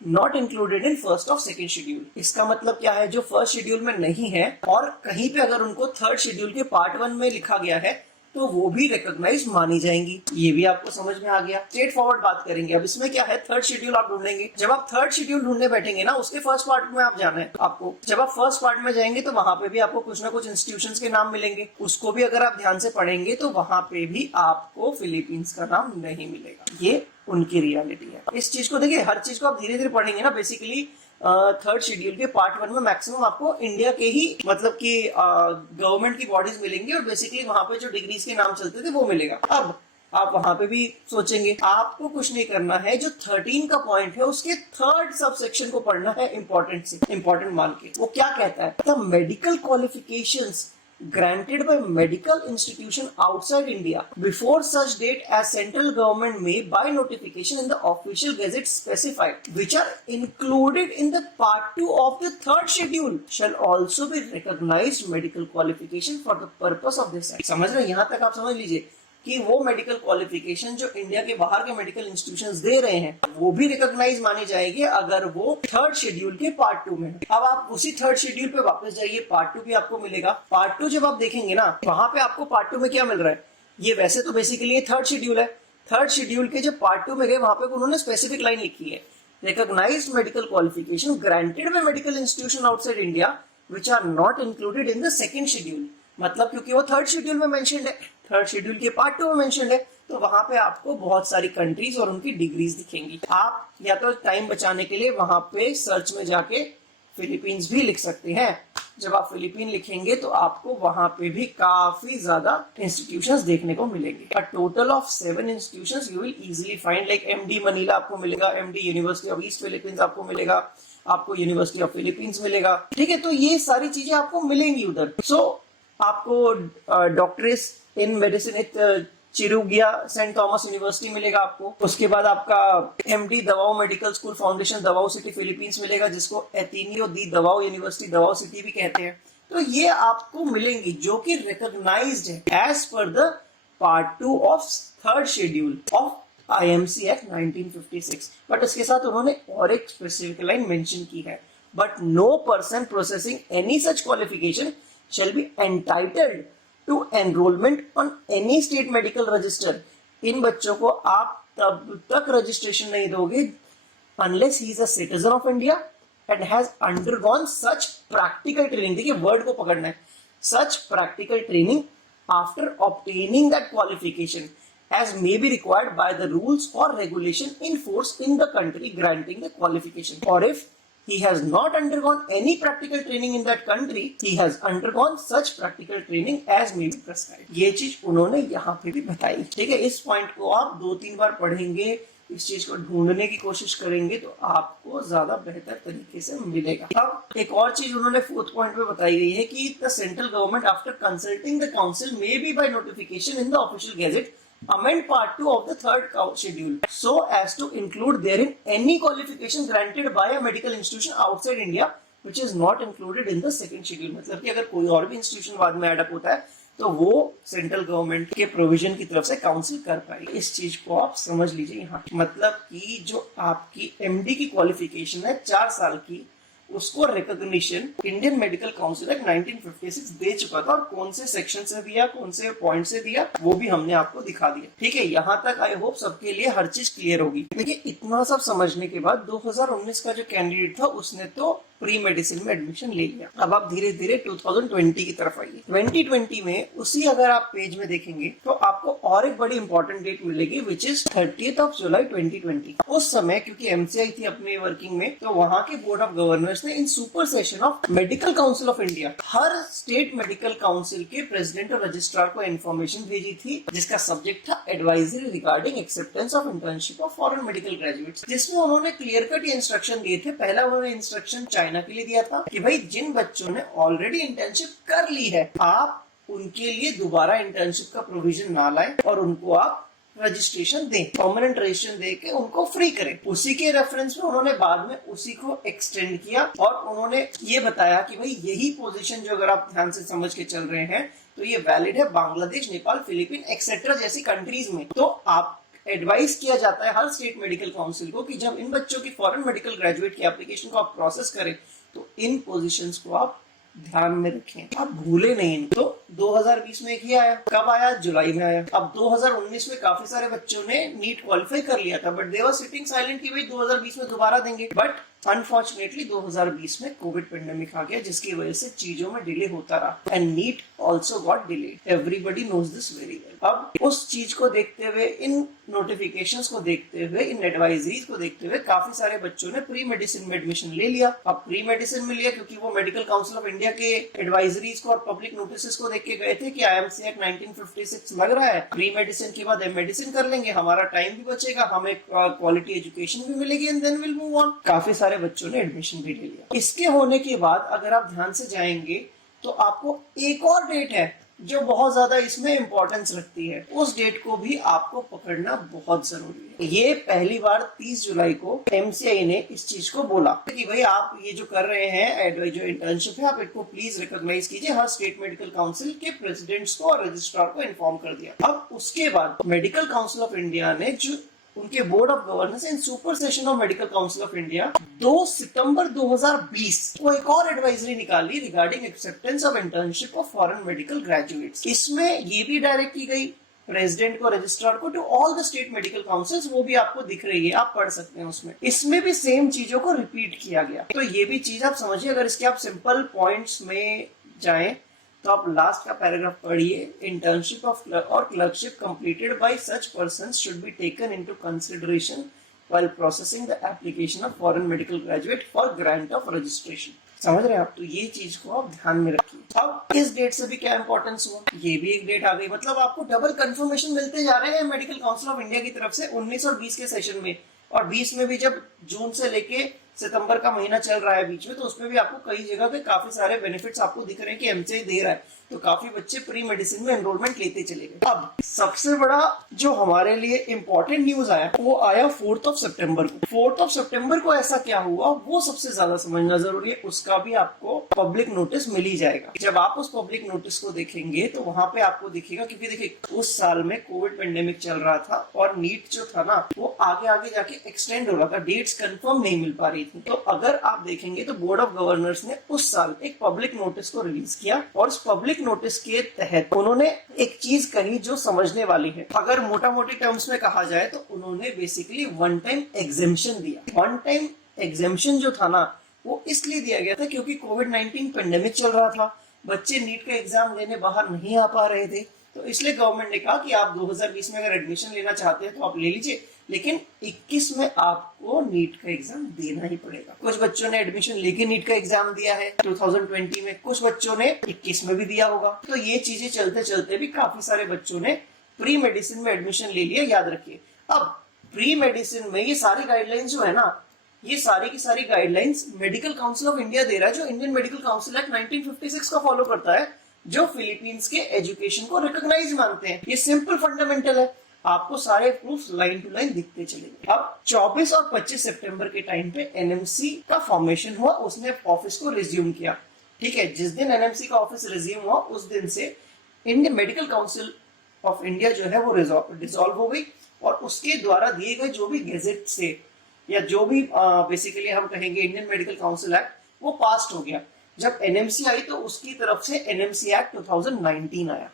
not included in first of second schedule. इसका मतलब क्या है, जो फर्स्ट शेड्यूल में नहीं है और कहीं पे अगर उनको थर्ड शेड्यूल के पार्ट 1 में लिखा गया है तो वो भी रिकॉग्नाइज मानी जाएंगी। ये भी आपको समझ में आ गया। स्ट्रेट फॉरवर्ड बात करेंगे। अब इसमें क्या है, थर्ड शेड्यूल आप ढूंढेंगे। जब आप थर्ड शेड्यूल ढूंढने बैठेंगे ना, उसके फर्स्ट पार्ट में आप जाना है आपको। जब आप फर्स्ट पार्ट में जाएंगे तो वहां पे भी आपको कुछ ना कुछ इंस्टीट्यूशंस के नाम मिलेंगे। उसको भी अगर आप ध्यान से पढ़ेंगे तो वहां पे भी आपको फिलीपींस का नाम नहीं मिलेगा। ये उनकी रियलिटी है। इस चीज को देखिए, हर चीज को आप धीरे धीरे पढ़ेंगे ना। बेसिकली थर्ड शेड्यूल के पार्ट 1 में मैक्सिमम आपको इंडिया के ही मतलब कि गवर्नमेंट की बॉडीज मिलेंगी और बेसिकली वहां पे जो डिग्रीज के नाम चलते थे वो मिलेगा। अब आप वहां पे भी सोचेंगे, आपको कुछ नहीं करना है। जो 13 का पॉइंट है उसके थर्ड सब सेक्शन को पढ़ना है, इंपॉर्टेंट मान के। वो क्या कहता है, the medical qualifications granted by medical institution outside India before such date as central government may by notification in the official gazette specified which are included in the part 2 of the third schedule shall also be recognized medical qualification for the purpose of this act। समझ रहे हैं? यहां तक आप समझ लीजिए कि वो मेडिकल क्वालिफिकेशन जो इंडिया के बाहर के मेडिकल इंस्टीट्यूशंस दे रहे हैं वो भी रिकॉग्नाइज मानी जाएगी अगर वो थर्ड शेड्यूल के पार्ट 2 में है। अब आप उसी थर्ड शेड्यूल पे वापस जाइए, पार्ट 2 भी आपको मिलेगा। पार्ट 2 जब आप देखेंगे ना, वहां पे आपको पार्ट 2 में क्या मिल रहा है। ये वैसे तो बेसिकली ये थर्ड शेड्यूल है। थर्ड शेड्यूल के जो पार्ट 2 में गए वहां पे उन्होंने स्पेसिफिक लाइन लिखी है, recognised medical qualification granted by medical institution outside India which are not included in the second schedule. मतलब क्योंकि वो थर्ड शेड्यूल में मेंशन्ड है, थर्ड शेड्यूल के पार्ट 2 में मेंशन्ड है, तो वहां पे आपको बहुत सारी कंट्रीज और उनकी डिग्रीज दिखेंगी। आप या तो टाइम बचाने के लिए वहां पे सर्च में जाके फिलीपींस भी लिख सकते हैं। जब आप फिलीपीन लिखेंगे तो आपको वहां पे भी काफी ज्यादा इंस्टीट्यूशंस देखने को मिलेंगे। A total of 7 institutions you will easily find, like MD Manila आपको मिलेगा, MD university of east Philippines आपको मिलेगा, आपको यूनिवर्सिटी ऑफ फिलीपींस मिलेगा। ठीक है, तो ये सारी चीजें आपको मिलेंगी उधर। सो आपको डॉक्टरेट इन मेडिसिन एट चिरुगिया सेंट थॉमस यूनिवर्सिटी मिलेगा आपको। उसके बाद आपका MD Davao medical school foundation Davao city Philippines मिलेगा, जिसको एथेनियो दी दवाओ यूनिवर्सिटी दवाओ सिटी भी कहते हैं। तो ये आपको मिलेंगी जो कि रिकॉग्नाइज्ड है as per the part 2 of third schedule of IMC act 1956। But इसके साथ उन्होंने और एक स्पेसिफिक लाइन मेंशन की है, but no person processing any such qualification shall be entitled to enrollment on any state medical register। इन बच्चों को आप तब तक रजिस्ट्रेशन नहीं दोगे unless he is a citizen of India and has undergone such practical training। देखिए word को पकड़ना है, such practical training after obtaining that qualification as may be required by the rules or regulation in force in the country granting the qualification, or if he has not undergone any practical training in that country, he has undergone such practical training as may be prescribed। ये चीज उन्होंने यहाँ पे भी बताई। ठीक है, इस पॉइंट को आप 2-3 बार पढ़ेंगे, इस चीज को ढूंढने की कोशिश करेंगे तो आपको ज्यादा बेहतर तरीके से मिलेगा। अब एक और चीज उन्होंने 4th पॉइंट पे बताई गई है कि the central government after consulting the council may be by notification in the official gazette amend part 2 of the third schedule so as to include therein any qualification granted by a medical institution outside India which is not included in the second schedule। मतलब कि अगर कोई और भी institution बाद में add up होता है तो वो सेंट्रल गवर्नमेंट के प्रोविजन की तरफ से काउंसिल कर पाएगी। इस चीज को आप समझ लीजिए यहाँ। मतलब कि जो आपकी एमडी की क्वालिफिकेशन है 4 साल की, उसको recognition Indian Medical Council Act 1956 दे चुका था, और कौन से सेक्शन से दिया, कौन से पॉइंट से दिया, वो भी हमने आपको दिखा दिया। ठीक है, यहाँ तक आई होप सबके लिए हर चीज क्लियर होगी। देखिए इतना सब समझने के बाद 2019 का जो कैंडिडेट था उसने तो प्री मेडिसिन में एडमिशन ले लिया। अब आप धीरे धीरे 2020 की तरफ आइए। 2020 में उसी अगर आप पेज में देखेंगे तो आपको और एक बड़ी इंपॉर्टेंट डेट मिलेगी विच इज 30 जुलाई 2020। उस समय क्योंकि एमसीआई थी अपने वर्किंग में, तो वहां के बोर्ड ऑफ गवर्नर्स ने in supersession of Medical council of India हर स्टेट मेडिकल काउंसिल के प्रेसिडेंट और रजिस्ट्रार को इन्फॉर्मेशन भेजी थी, जिसका सब्जेक्ट था advisory regarding acceptance of internship of foreign medical graduates, जिसमें उन्होंने क्लियर कट इंस्ट्रक्शन दिए थे। पहला उन्होंने इंस्ट्रक्शन चाइना के लिए दिया था कि भाई जिन बच्चों ने ऑलरेडी इंटर्नशिप कर ली है आप उनके लिए दोबारा इंटर्नशिप का प्रोविजन ना लाएं और उनको आप रजिस्ट्रेशन दें, परमानेंट रजिस्ट्रेशन दे के उनको फ्री करें। उसी के रेफरेंस में उन्होंने बाद में उसी को एक्सटेंड किया और उन्होंने ये बताया कि भाई यही पोजीशन जो अगर आप ध्यान से समझ के चल रहे हैं तो ये वैलिड है बांग्लादेश, नेपाल, फिलीपीन एक्सेट्रा जैसी कंट्रीज में। तो आप एडवाइस किया जाता है हर स्टेट मेडिकल काउंसिल को कि जब इन बच्चों की फॉरेन मेडिकल ग्रेजुएट की एप्लीकेशन को आप प्रोसेस करें तो इन पोजीशंस को आप ध्यान में रखें, आप भूले नहीं। तो 2020 में एक ही आया। कब आया? जुलाई में आया। अब 2019 में काफी सारे बच्चों ने नीट क्वालिफाई कर लिया था, but they were sitting silent कि भाई 2020 में दोबारा देंगे। बट अनफॉर्चुनेटली 2020 में कोविड पेंडेमिक आ गया, जिसकी वजह से चीजों में डिले होता रहा and NEET also got delayed. Everybody knows this very well. अब उस चीज को देखते हुए, इन नोटिफिकेशंस को देखते हुए, इन एडवाइजरीज को देखते हुए काफी सारे बच्चों ने प्री मेडिसिन में एडमिशन ले लिया। अब प्री मेडिसिन में लिया क्योंकि वो मेडिकल काउंसिल ऑफ इंडिया के एडवाइजरीज को और पब्लिक नोटिस को देख के गए थे कि IMC एक्ट 1956 लग रहा है, प्री मेडिसिन के बाद मेडिसिन कर लेंगे, हमारा टाइम भी बचेगा, हमें क्वालिटी एजुकेशन भी मिलेगी and then will move on. काफी सारे बच्चों ने एडमिशन भी ले लिया। इसके होने के बाद अगर आप ध्यान से जाएंगे तो आपको एक और डेट है जो बहुत ज्यादा इसमें इंपॉर्टेंस रखती है। उस डेट को भी आपको पकड़ना बहुत जरूरी है। ये पहली बार 30 जुलाई को MCI ने इस चीज को बोला कि भाई आप ये जो कर रहे हैं, जो इंटर्नशिप है, आप इसको प्लीज रिकॉग्नाइज कीजिए। हर स्टेट मेडिकल काउंसिल के प्रेसिडेंट्स को और रजिस्ट्रार को इन्फॉर्म कर दिया। अब उसके बाद मेडिकल काउंसिल ऑफ इंडिया ने जो उनके board of governance and super session of Medical council of India 2 सितंबर 2020 को एक और एडवाइजरी निकाली regarding acceptance of internship of foreign medical graduates. इसमें ये भी डायरेक्ट की गई प्रेसिडेंट को, रजिस्ट्रार को, to all the state medical councils. वो भी आपको दिख रही है, आप पढ़ सकते हैं उसमें। इसमें भी सेम चीजों को रिपीट किया गया। तो ये भी चीज आप समझिए। अगर इसके आप सिंपल पॉइंट्स में जाएं तो आप लास्ट का पैराग्राफ पढ़िए। इंटर्नशिप ऑफ और clerkship completed by such persons should be taken into consideration while processing the application of foreign medical graduate for grant of registration. समझ रहे हैं आप? तो ये चीज को आप ध्यान में रखिए। अब इस डेट से भी क्या इंपॉर्टेंस हुआ, ये भी एक डेट आ गई। मतलब आपको डबल कंफर्मेशन मिलते जा रहे हैं मेडिकल काउंसिल ऑफ इंडिया की तरफ से 19 और 20 के सेशन में। और 20 में भी जब जून से लेके सितंबर का महीना चल रहा है बीच में, तो उसमें भी आपको कई जगह पे काफी सारे बेनिफिट्स आपको दिख रहे हैं कि MCI दे रहा है। तो काफी बच्चे प्री मेडिसिन में एनरोलमेंट लेते चले गए। अब सबसे बड़ा जो हमारे लिए इंपॉर्टेंट न्यूज आया वो आया 4 सितंबर को। 4 सितंबर को ऐसा क्या हुआ वो सबसे ज्यादा समझना जरूरी है। उसका भी आपको पब्लिक नोटिस मिल ही जाएगा। जब आप उस पब्लिक नोटिस को देखेंगे तो वहां पे आपको दिखेगा, क्योंकि देखिए उस साल में कोविड पेंडेमिक चल रहा था और नीट जो था ना वो आगे आगे जाके एक्सटेंड हो रहा था, डेट्स कंफर्म नहीं मिल पा रही थी। तो अगर आप देखेंगे तो बोर्ड ऑफ गवर्नर्स ने उस साल एक पब्लिक नोटिस को रिलीज किया और इस पब्लिक नोटिस के तहत उन्होंने एक चीज कही जो समझने वाली है। अगर मोटा मोटी टर्म्स में कहा जाए तो उन्होंने बेसिकली वन टाइम एग्जेम्पशन दिया। वन टाइम एग्जेम्पशन जो था ना वो इसलिए दिया गया था क्योंकि कोविड-19 पेंडेमिक चल रहा था, बच्चे नीट का एग्जाम देने बाहर नहीं आ पा रहे थे। तो इसलिए गवर्नमेंट ने कहा कि आप 2020 में अगर एडमिशन लेना चाहते हैं तो आप ले लीजिए, लेकिन 21 में आपको नीट का एग्जाम देना ही पड़ेगा। कुछ बच्चों ने एडमिशन लेके नीट का एग्जाम दिया है 2020 में, कुछ बच्चों ने 21 में भी दिया होगा। तो ये चीजें चलते चलते भी काफी सारे बच्चों ने प्री मेडिसिन में एडमिशन ले लिया। याद रखिए, अब प्री मेडिसिन में ये सारी गाइडलाइंस जो है ना, ये सारी की सारी guidelines Medical council of India दे रहा है, जो इंडियन मेडिकल काउंसिल एक्ट 1956 का फॉलो करता है, जो फिलीपींस के एजुकेशन को रिकॉग्नाइज मानते हैं। ये सिंपल फंडामेंटल है। आपको सारे प्रूफ लाइन टू लाइन दिखते चलेंगे। अब 24 और 25 सितंबर के टाइम पे एनएमसी का फॉर्मेशन हुआ, उसने ऑफिस को रिज्यूम किया। ठीक है, जिस दिन एनएमसी का ऑफिस रिज्यूम हुआ उस दिन से Indian Medical council of India जो है वो डिसॉल्व हो गई और उसके द्वारा दिए गए जो भी गेजेट से या जो भी बेसिकली हम कहेंगे इंडियन मेडिकल काउंसिल एक्ट वो पास्ड हो गया। जब एनएमसी आई तो उसकी तरफ से एनएमसी एक्ट 2019 आया।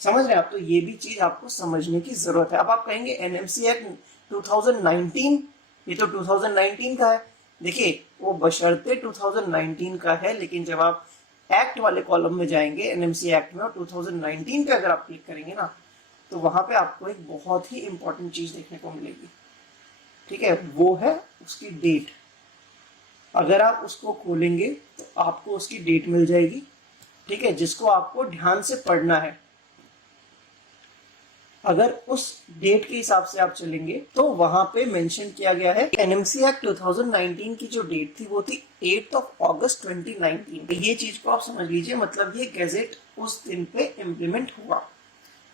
समझ रहे हैं आप? तो ये भी चीज आपको समझने की जरूरत है। अब आप कहेंगे एनएमसी एक्ट 2019, ये तो 2019 का है। देखिए वो बशर्ते 2019 का है, लेकिन जब आप एक्ट वाले कॉलम में जाएंगे एनएमसी एक्ट में और 2019 पे अगर आप क्लिक करेंगे ना तो वहां पे आपको एक बहुत ही इंपॉर्टेंट चीज देखने को मिलेगी। ठीक है, वो है उसकी डेट। अगर आप उसको खोलेंगे तो आपको उसकी डेट मिल जाएगी। ठीक है, जिसको आपको ध्यान से पढ़ना है। अगर उस डेट के हिसाब से आप चलेंगे तो वहां पे मेंशन किया गया है एनएमसी एक्ट 2019 की जो डेट थी वो थी 8 अगस्त 2019। ये चीज को आप समझ लीजिए, मतलब ये गैजेट उस दिन पे इम्प्लीमेंट हुआ।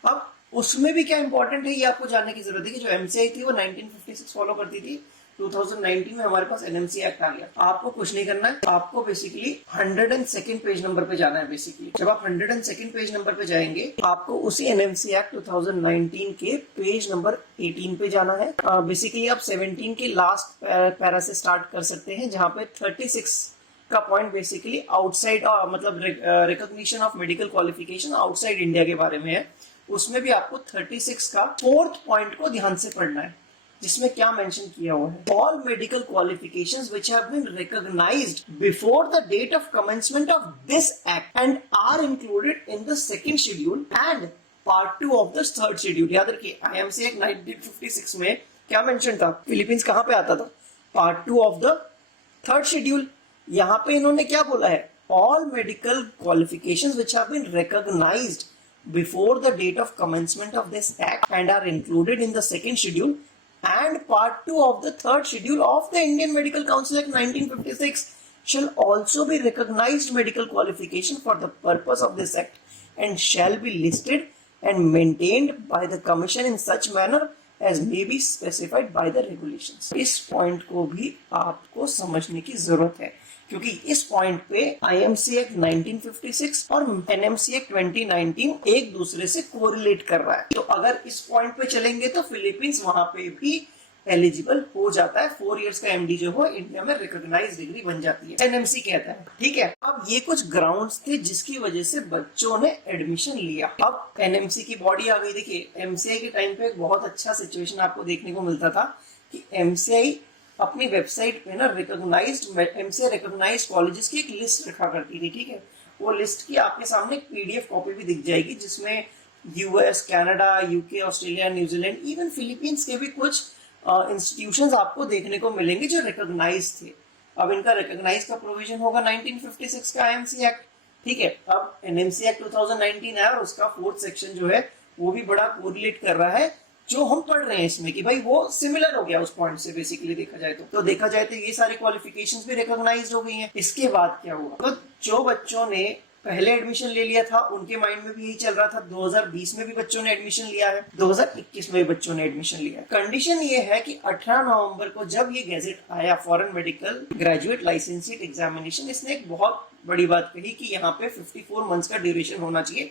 अब उसमें भी क्या इंपॉर्टेंट है ये आपको जानने की जरूरत है कि जो एमसीआई थी वो 1956 फॉलो करती थी। 2019 में हमारे पास एनएमसी एक्ट आ गया। आपको कुछ नहीं करना है, आपको बेसिकली 102nd पेज नंबर पे जाना है। बेसिकली जब आप 102nd पेज नंबर पे जाएंगे आपको उसी एनएमसी एक्ट 2019 के पेज नंबर 18 पे जाना है। बेसिकली आप 17 के लास्ट पैरा से स्टार्ट कर सकते हैं, जहां पे 36 का पॉइंट बेसिकली आउटसाइड मतलब recognition of medical qualification outside India के बारे में है। उसमें भी आपको 36 का 4th पॉइंट को ध्यान से पढ़ना है, जिसमें क्या मेंशन किया हुआ है, all medical qualifications which have been recognised before the date of commencement of this act and are included in the second schedule and part 2 of the third schedule. याद रखिए आईएमसी एक्ट 1956 में क्या mention था, Philippines कहां पे आता था, part 2 of the third schedule. यहां पे इन्होंने क्या बोला है, all medical qualifications which have been recognised before the date of commencement of this act and are included in the second schedule and part 2 of the third schedule of the Indian Medical Council Act 1956 shall also be recognized medical qualification for the purpose of this act and shall be listed and maintained by the commission in such manner as may be specified by the regulations। इस point को भी आपको समझने की जरूरत है, क्योंकि इस पॉइंट पे आईएमसी एक्ट 1956 और एनएमसी एक्ट 2019 एक दूसरे से कोरिलेट कर रहा है। तो अगर इस पॉइंट पे चलेंगे तो फिलीपींस वहां पे भी एलिजिबल हो जाता है, 4 इयर्स का एमडी जो हो इंडिया में रिकॉग्नाइज डिग्री बन जाती है, एनएमसी कहता है। ठीक है, अब ये कुछ ग्राउंड्स थे जिसकी वजह से बच्चों ने एडमिशन लिया। अब एनएमसी की बॉडी आ गई। देखिए एमसीआई के टाइम पे एक बहुत अच्छा सिचुएशन आपको देखने को मिलता था कि एमसीआई अपनी वेबसाइट पे ना रिकॉग्नाइज्ड एमसीआई रिकॉग्नाइज्ड कॉलेजेस की एक लिस्ट रखा करती थी। ठीक है, वो लिस्ट की आपके सामने एक पीडीएफ कॉपी भी दिख जाएगी, जिसमें US, Canada, UK, Australia, New Zealand, even Philippines के भी कुछ इंस्टीट्यूशंस आपको देखने को मिलेंगे जो रिकॉग्नाइज थे। अब इनका रिकॉग्नाइज का प्रोविजन होगा 1956 का आईएमसी एक्ट। ठीक है, अब एनएमसी एक्ट 2019 है और उसका 4th सेक्शन जो है वो भी बड़ा कोरिलेट कर रहा है जो हम पढ़ रहे हैं इसमें, कि भाई वो सिमिलर हो गया उस पॉइंट से। बेसिकली देखा जाए तो देखा जाए तो ये सारी क्वालिफिकेशंस भी रिकॉग्नाइज्ड हो गई हैं। इसके बाद क्या हुआ, तो जो बच्चों ने पहले एडमिशन ले लिया था उनके माइंड में भी यही चल रहा था। 2020 में भी बच्चों ने एडमिशन लिया है, 2021 में भी बच्चों ने एडमिशन लिया है। कंडीशन ये है कि 18 नवंबर को जब ये गैजेट आया फॉरेन मेडिकल ग्रेजुएट लाइसेंसिएट एग्जामिनेशन, इसने एक बहुत बड़ी बात कही कि यहाँ पे 54 मंथ्स का ड्यूरेशन होना चाहिए।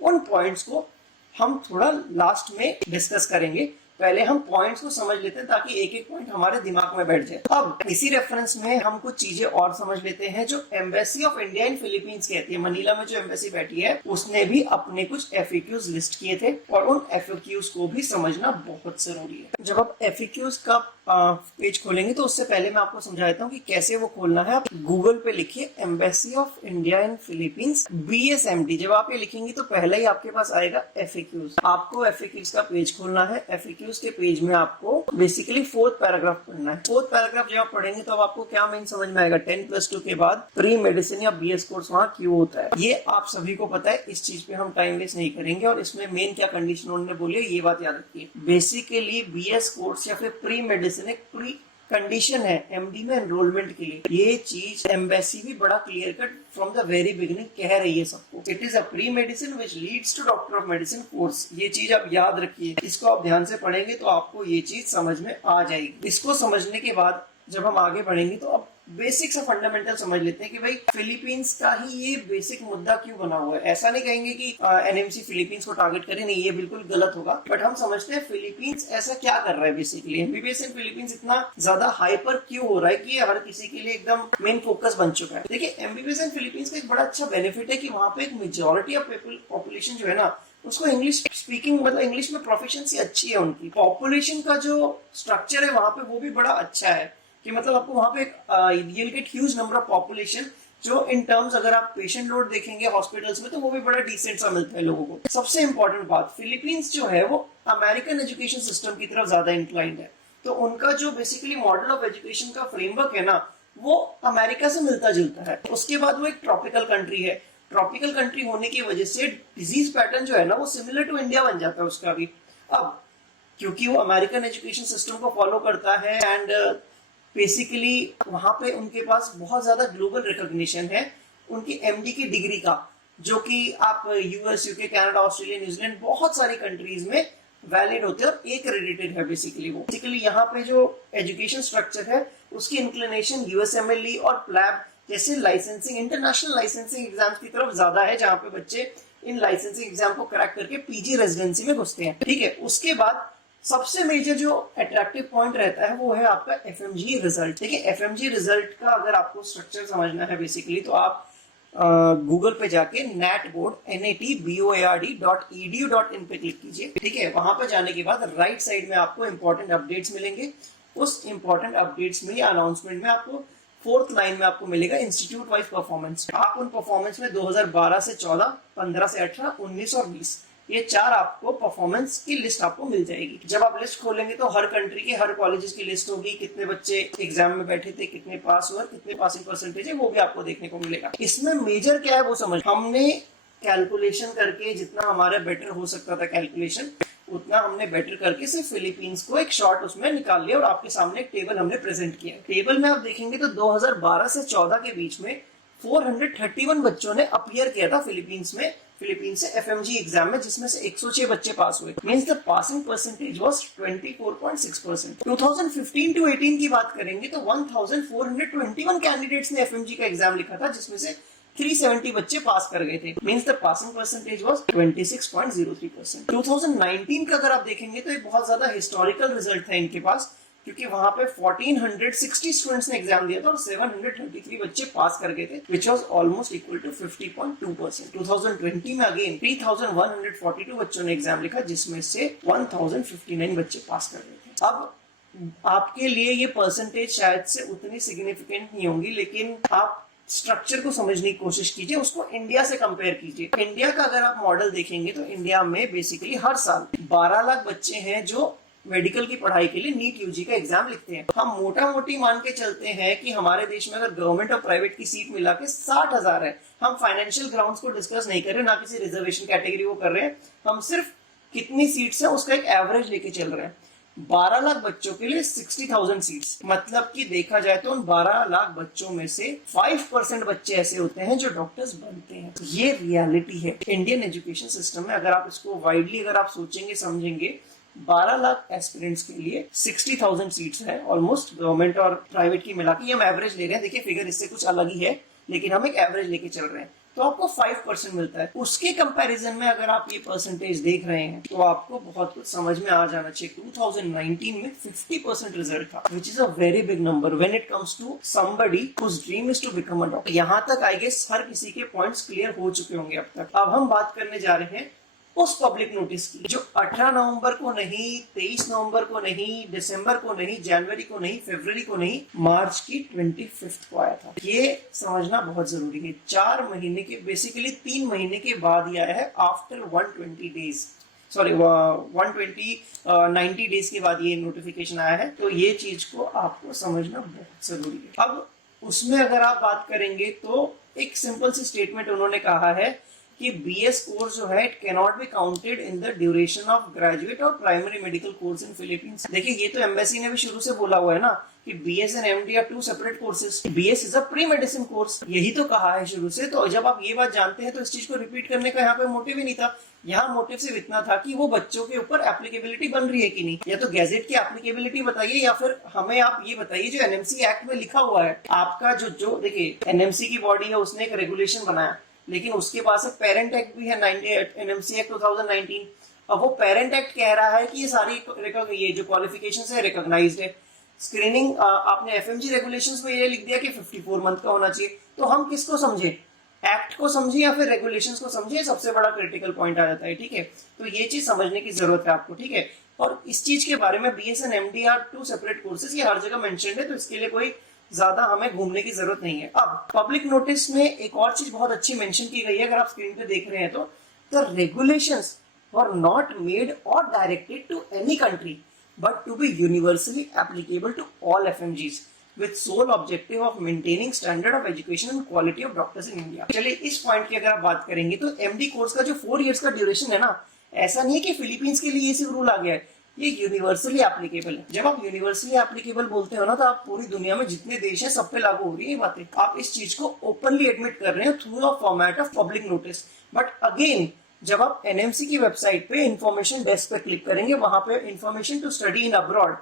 उन पॉइंट्स को हम थोड़ा लास्ट में डिस्कस करेंगे, पहले हम पॉइंट्स को समझ लेते हैं ताकि एक एक पॉइंट हमारे दिमाग में बैठ जाए। अब इसी रेफरेंस में हम कुछ चीजें और समझ लेते हैं जो embassy of India in Philippines कहती है। मनीला में जो एम्बेसी बैठी है उसने भी अपने कुछ एफएक्यूज लिस्ट किए थे और उन एफएक्यूज को भी समझना बहुत जरूरी है। जब आप एफएक्यूज का पेज खोलेंगे तो उससे पहले मैं आपको समझा देता हूँ कि कैसे वो खोलना है। आप गूगल पे लिखिए embassy of India in Philippines BSMD। जब आप ये लिखेंगे तो पहले ही आपके पास आएगा एफएक्यूज। आपको एफएक्यूज का पेज खोलना है। एफएक्यूज के पेज में आपको बेसिकली 4th पैराग्राफ पढ़ना है। 4th पैराग्राफ जब आप पढ़ेंगे तो अब आपको क्या मेन समझ में आएगा, 10+2 के बाद प्री मेडिसिन या BS कोर्स वहाँ क्यों होता है, ये आप सभी को पता है। इस चीज पे हम टाइम वेस्ट नहीं करेंगे और इसमें मेन क्या कंडीशन उन्होंने बोली है ये बात याद रखिए। बेसिकली BS कोर्स या फिर प्री मेडिसिन एक प्री कंडीशन है एमडी में एनरोलमेंट के लिए। ये चीज एम्बेसी भी बड़ा clear cut from the very beginning कह रही है सबको। It is a pre medicine which leads to doctor of medicine course. ये चीज आप याद रखिए, इसको आप ध्यान से पढ़ेंगे तो आपको ये चीज समझ में आ जाएगी। इसको समझने के बाद जब हम आगे बढ़ेंगे तो अब बेसिक से फंडामेंटल समझ लेते हैं कि भाई फिलीपींस का ही ये बेसिक मुद्दा क्यों बना हुआ है। ऐसा नहीं कहेंगे कि एनएमसी फिलीपींस को टारगेट करे, नहीं, ये बिल्कुल गलत होगा। बट हम समझते हैं फिलीपींस ऐसा क्या कर रहा है। बेसिकली एमबीबीएस इन फिलीपींस इतना ज्यादा हाइपर क्यों हो रहा है कि हर किसी के लिए एकदम मेन फोकस बन चुका है। देखिए एमबीबीएस इन फिलीपींस का एक बड़ा अच्छा बेनिफिट है कि वहाँ पे एक मेजोरिटी ऑफ पॉपुलेशन जो है ना उसको इंग्लिश स्पीकिंग मतलब इंग्लिश में प्रोफिशिएंसी अच्छी है। उनकी पॉपुलेशन का जो स्ट्रक्चर है वहाँ पे वो भी बड़ा अच्छा है कि मतलब आपको वहां पे you'll get huge number of population जो इन टर्म्स अगर आप पेशेंट लोड देखेंगे हॉस्पिटल्स में तो वो भी बड़ा डिसेंट सा मिलता है लोगों को। सबसे इंपॉर्टेंट बात, फिलीपींस जो है वो अमेरिकन एजुकेशन सिस्टम की तरफ ज्यादा इंक्लाइंड है। तो उनका जो बेसिकली मॉडल ऑफ एजुकेशन का फ्रेमवर्क है ना वो अमेरिका से मिलता जुलता है। उसके बाद वो एक ट्रॉपिकल कंट्री है। ट्रॉपिकल कंट्री होने की वजह से डिजीज पैटर्न जो है ना वो सिमिलर टू इंडिया बन जाता है उसका भी। अब क्योंकि वो अमेरिकन एजुकेशन सिस्टम को फॉलो करता है एंड बेसिकली वहां पे उनके पास बहुत ज्यादा ग्लोबल रिकॉग्निशन है उनकी एमडी की डिग्री का, जो कि आप US, UK, Canada, Australia, New Zealand बहुत सारी कंट्रीज में वैलिड होते हैं और एक्रेडिटेड है बेसिकली वो। बेसिकली यहाँ पे जो एजुकेशन स्ट्रक्चर है उसकी इंक्लिनेशन यूएसएमएलई और प्लैब जैसे लाइसेंसिंग इंटरनेशनल लाइसेंसिंग एग्जाम्स की तरफ ज्यादा है, जहाँ पे बच्चे इन लाइसेंसिंग एग्जाम को क्रैक करके पीजी रेजिडेंसी में घुसते हैं। ठीक है, उसके बाद सबसे मेजर जो अट्रैक्टिव पॉइंट रहता है वो है आपका एफएमजी रिजल्ट। देखिए एफएमजी रिजल्ट का अगर आपको स्ट्रक्चर समझना है बेसिकली तो आप गूगल पे जाके netboard.edu.in पे क्लिक कीजिए, ठीक है। वहां पे जाने के बाद राइट साइड में आपको इंपॉर्टेंट अपडेट्स मिलेंगे। उस इंपॉर्टेंट अपडेट्स में या अनाउंसमेंट में आपको फोर्थ लाइन में आपको मिलेगा इंस्टीट्यूट वाइज परफॉर्मेंस। आप उन परफॉर्मेंस में 2012 से 14, 15 से 18, 19 और 20 ये 4 आपको परफॉर्मेंस की लिस्ट आपको मिल जाएगी। जब आप लिस्ट खोलेंगे तो हर कंट्री के हर कॉलेजेस की लिस्ट होगी, कितने बच्चे एग्जाम में बैठे थे, कितने पास हुए, कितने पासिंग परसेंटेज है, वो भी आपको देखने को मिलेगा। इसमें मेजर क्या है वो समझ, हमने कैलकुलेशन करके जितना हमारा बेटर हो सकता था कैलकुलेशन उतना हमने बेटर करके सिर्फ फिलीपींस को एक शॉर्ट उसमें निकाल लिया और आपके सामने एक टेबल हमने प्रेजेंट किया। टेबल में आप देखेंगे तो 2012 से 14 के बीच में 431 बच्चों ने अपीयर किया था फिलीपींस से एफएमजी एग्जाम में, जिसमें से 106 बच्चे पास हुए। Means the passing percentage was 24.6%। 2015 to 18 की बात करेंगे तो 1421 कैंडिडेट्स ने एफएमजी का एग्जाम लिखा था, जिसमें से 370 बच्चे पास कर गए थे। Means the passing percentage was 26.03%। 2019 का अगर आप देखेंगे तो एक बहुत ज्यादा हिस्टोरिकल रिजल्ट था इनके पास, क्योंकि वहां पे 1460 स्टूडेंट्स ने एग्जाम दिया था और 733 बच्चे पास कर गए थे, which was almost equal to 50.2%। 2020 में अगेन 3142 बच्चों ने एग्जाम लिखा, जिसमें से 1059 बच्चे पास कर गए थे। अब आपके लिए ये परसेंटेज शायद से उतनी सिग्निफिकेंट नहीं होंगी, लेकिन आप स्ट्रक्चर को समझने की कोशिश कीजिए, उसको इंडिया से कंपेयर कीजिए। इंडिया का अगर आप मॉडल देखेंगे तो इंडिया में बेसिकली हर साल 12 लाख बच्चे हैं जो मेडिकल की पढ़ाई के लिए नीट यूजी का एग्जाम लिखते हैं। हम मोटा मोटी मान के चलते हैं कि हमारे देश में अगर गवर्नमेंट और प्राइवेट की सीट मिला के 60,000 है। हम फाइनेंशियल ग्राउंड्स को डिस्कस नहीं कर रहे, ना किसी रिजर्वेशन कैटेगरी को कर रहे हैं, हम सिर्फ कितनी सीट्स है उसका एक एवरेज लेके चल रहे हैं। 12 लाख बच्चों के लिए 60,000 सीट्स, मतलब कि देखा जाए तो उन 12 लाख बच्चों में से 5% बच्चे ऐसे होते हैं जो डॉक्टर्स बनते हैं। ये रियलिटी है इंडियन एजुकेशन सिस्टम में। अगर आप इसको वाइडली अगर आप सोचेंगे समझेंगे, 12 लाख एस्पिरेंट्स के लिए 60,000 सीट्स है ऑलमोस्ट, गवर्नमेंट और प्राइवेट की मिला के हम एवरेज ले रहे हैं। देखिए फिगर इससे कुछ अलग ही है, लेकिन हम एक एवरेज लेके चल रहे हैं, तो आपको 5% मिलता है। उसके कंपैरिजन में अगर आप ये परसेंटेज देख रहे हैं तो आपको बहुत कुछ समझ में आ जाना चाहिए। 2019 में 50% रिजल्ट था, which is a very big number when it comes to somebody whose dream is to become a doctor. यहाँ तक आई गेस हर किसी के पॉइंट्स क्लियर हो चुके होंगे अब तक। अब हम बात करने जा रहे हैं उस पब्लिक नोटिस की जो 18 नवंबर को नहीं, 23 नवंबर को नहीं, दिसंबर को नहीं, जनवरी को नहीं, फरवरी को नहीं, मार्च की 25 को आया था। ये समझना बहुत जरूरी है। 4 महीने के, बेसिकली 3 महीने के बाद ही आया है, आफ्टर 120 डेज, सॉरी 90 डेज के बाद ये नोटिफिकेशन आया है। तो ये चीज को आपको समझना बहुत जरूरी है। अब उसमें अगर आप बात करेंगे तो एक सिंपल सी स्टेटमेंट उन्होंने कहा है कि बीएस कोर्स जो है it can not be counted in the duration of graduate or primary medical course in Philippines. देखिए ये तो एम्बेसी ने भी शुरू से बोला हुआ है ना कि BS and MD are 2 separate courses. BS is a pre medicine course, यही तो कहा है शुरू से। तो जब आप ये बात जानते हैं तो इस चीज को रिपीट करने का यहाँ पे मोटिव ही नहीं था। यहाँ मोटिव सिर्फ इतना था कि वो बच्चों के ऊपर एप्लीकेबिलिटी बन रही है कि नहीं, या तो गैजेट की एप्लीकेबिलिटी बताइए या फिर हमें आप ये बताइए जो एनएमसी एक्ट में लिखा हुआ है आपका जो देखिए एनएमसी की बॉडी है उसने एक रेगुलेशन बनाया, लेकिन उसके पास एक पेरेंट एक्ट भी है, एनएमसी एक्ट 2019। अब वो पेरेंट एक्ट कह रहा है कि ये सारी ये जो क्वालिफिकेशंस है रिकॉग्नाइज्ड है। स्क्रीनिंग आपने एफएमजी रेगुलेशंस में ये लिख दिया कि 54 मंथ का होना चाहिए। तो हम किसको समझे, एक्ट को समझे या फिर रेगुलेशंस को समझे, सबसे बड़ा क्रिटिकल पॉइंट आ जाता है। ठीक है, तो ये चीज समझने की जरूरत है आपको। ठीक है, और इस चीज के बारे में BS and MD are 2 separate courses, ये हर जगह मेंशन्ड है, तो इसके लिए कोई ज्यादा हमें घूमने की जरूरत नहीं है। अब पब्लिक नोटिस में एक और चीज बहुत अच्छी मेंशन की गई है, अगर आप स्क्रीन पे देख रहे हैं तो the regulations were not made or directed to any country but to be universally applicable to all FMGs with sole objective of maintaining standard of education and quality of doctors in India। चलिए इस point की अगर आप बात करेंगे तो MD course का जो 4 इयर्स का ड्यूरेशन है ना, ऐसा नहीं है कि फिलीपींस के लिए ये सिर्फ रूल आ गया है, ये यूनिवर्सली एप्लीकेबल है। जब आप यूनिवर्सली एप्लीकेबल बोलते हो ना तो आप पूरी दुनिया में जितने देश हैं सब पे लागू हो रही है बातें। आप इस चीज को ओपनली एडमिट कर रहे हैं through a format of public notice. But again जब आप एनएमसी की वेबसाइट पे इंफॉर्मेशन डेस्क पे क्लिक करेंगे, वहां पे information to study in abroad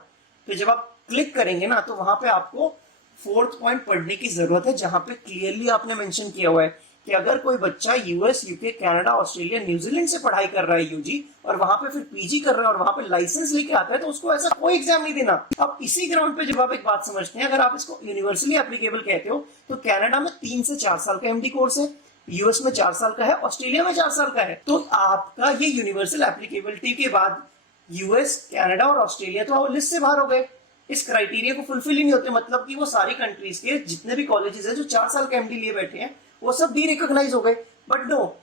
पे जब आप क्लिक करेंगे ना तो वहां पे आपको 4th पॉइंट पढ़ने की जरूरत है, जहां पे क्लियरली आपने मेंशन किया हुआ है कि अगर कोई बच्चा US, UK, Canada, Australia, New Zealand से पढ़ाई कर रहा है यूजी, और वहां पे फिर पीजी कर रहा है और वहां पे लाइसेंस लेके आता है, तो उसको ऐसा कोई एग्जाम नहीं देना। अब इसी ग्राउंड पे जब आप एक बात समझते हैं, अगर आप इसको यूनिवर्सली एप्लीकेबल कहते हो, तो कनाडा में 3 से 4 साल का एमडी कोर्स है, यूएस में 4 साल का है, ऑस्ट्रेलिया में 4 साल का है। तो आपका ये यूनिवर्सल एप्लीकेबिलिटी के बाद यूएस, कनाडा और ऑस्ट्रेलिया तो लिस्ट से बाहर हो गए, इस क्राइटेरिया को फुलफिल ही नहीं होते। मतलब कि वो सारी कंट्रीज के जितने भी कॉलेजेस हैं जो 4 साल का एमडी लिए बैठे हैं, वो सब डी रिकॉग्नाइज हो गए। But no,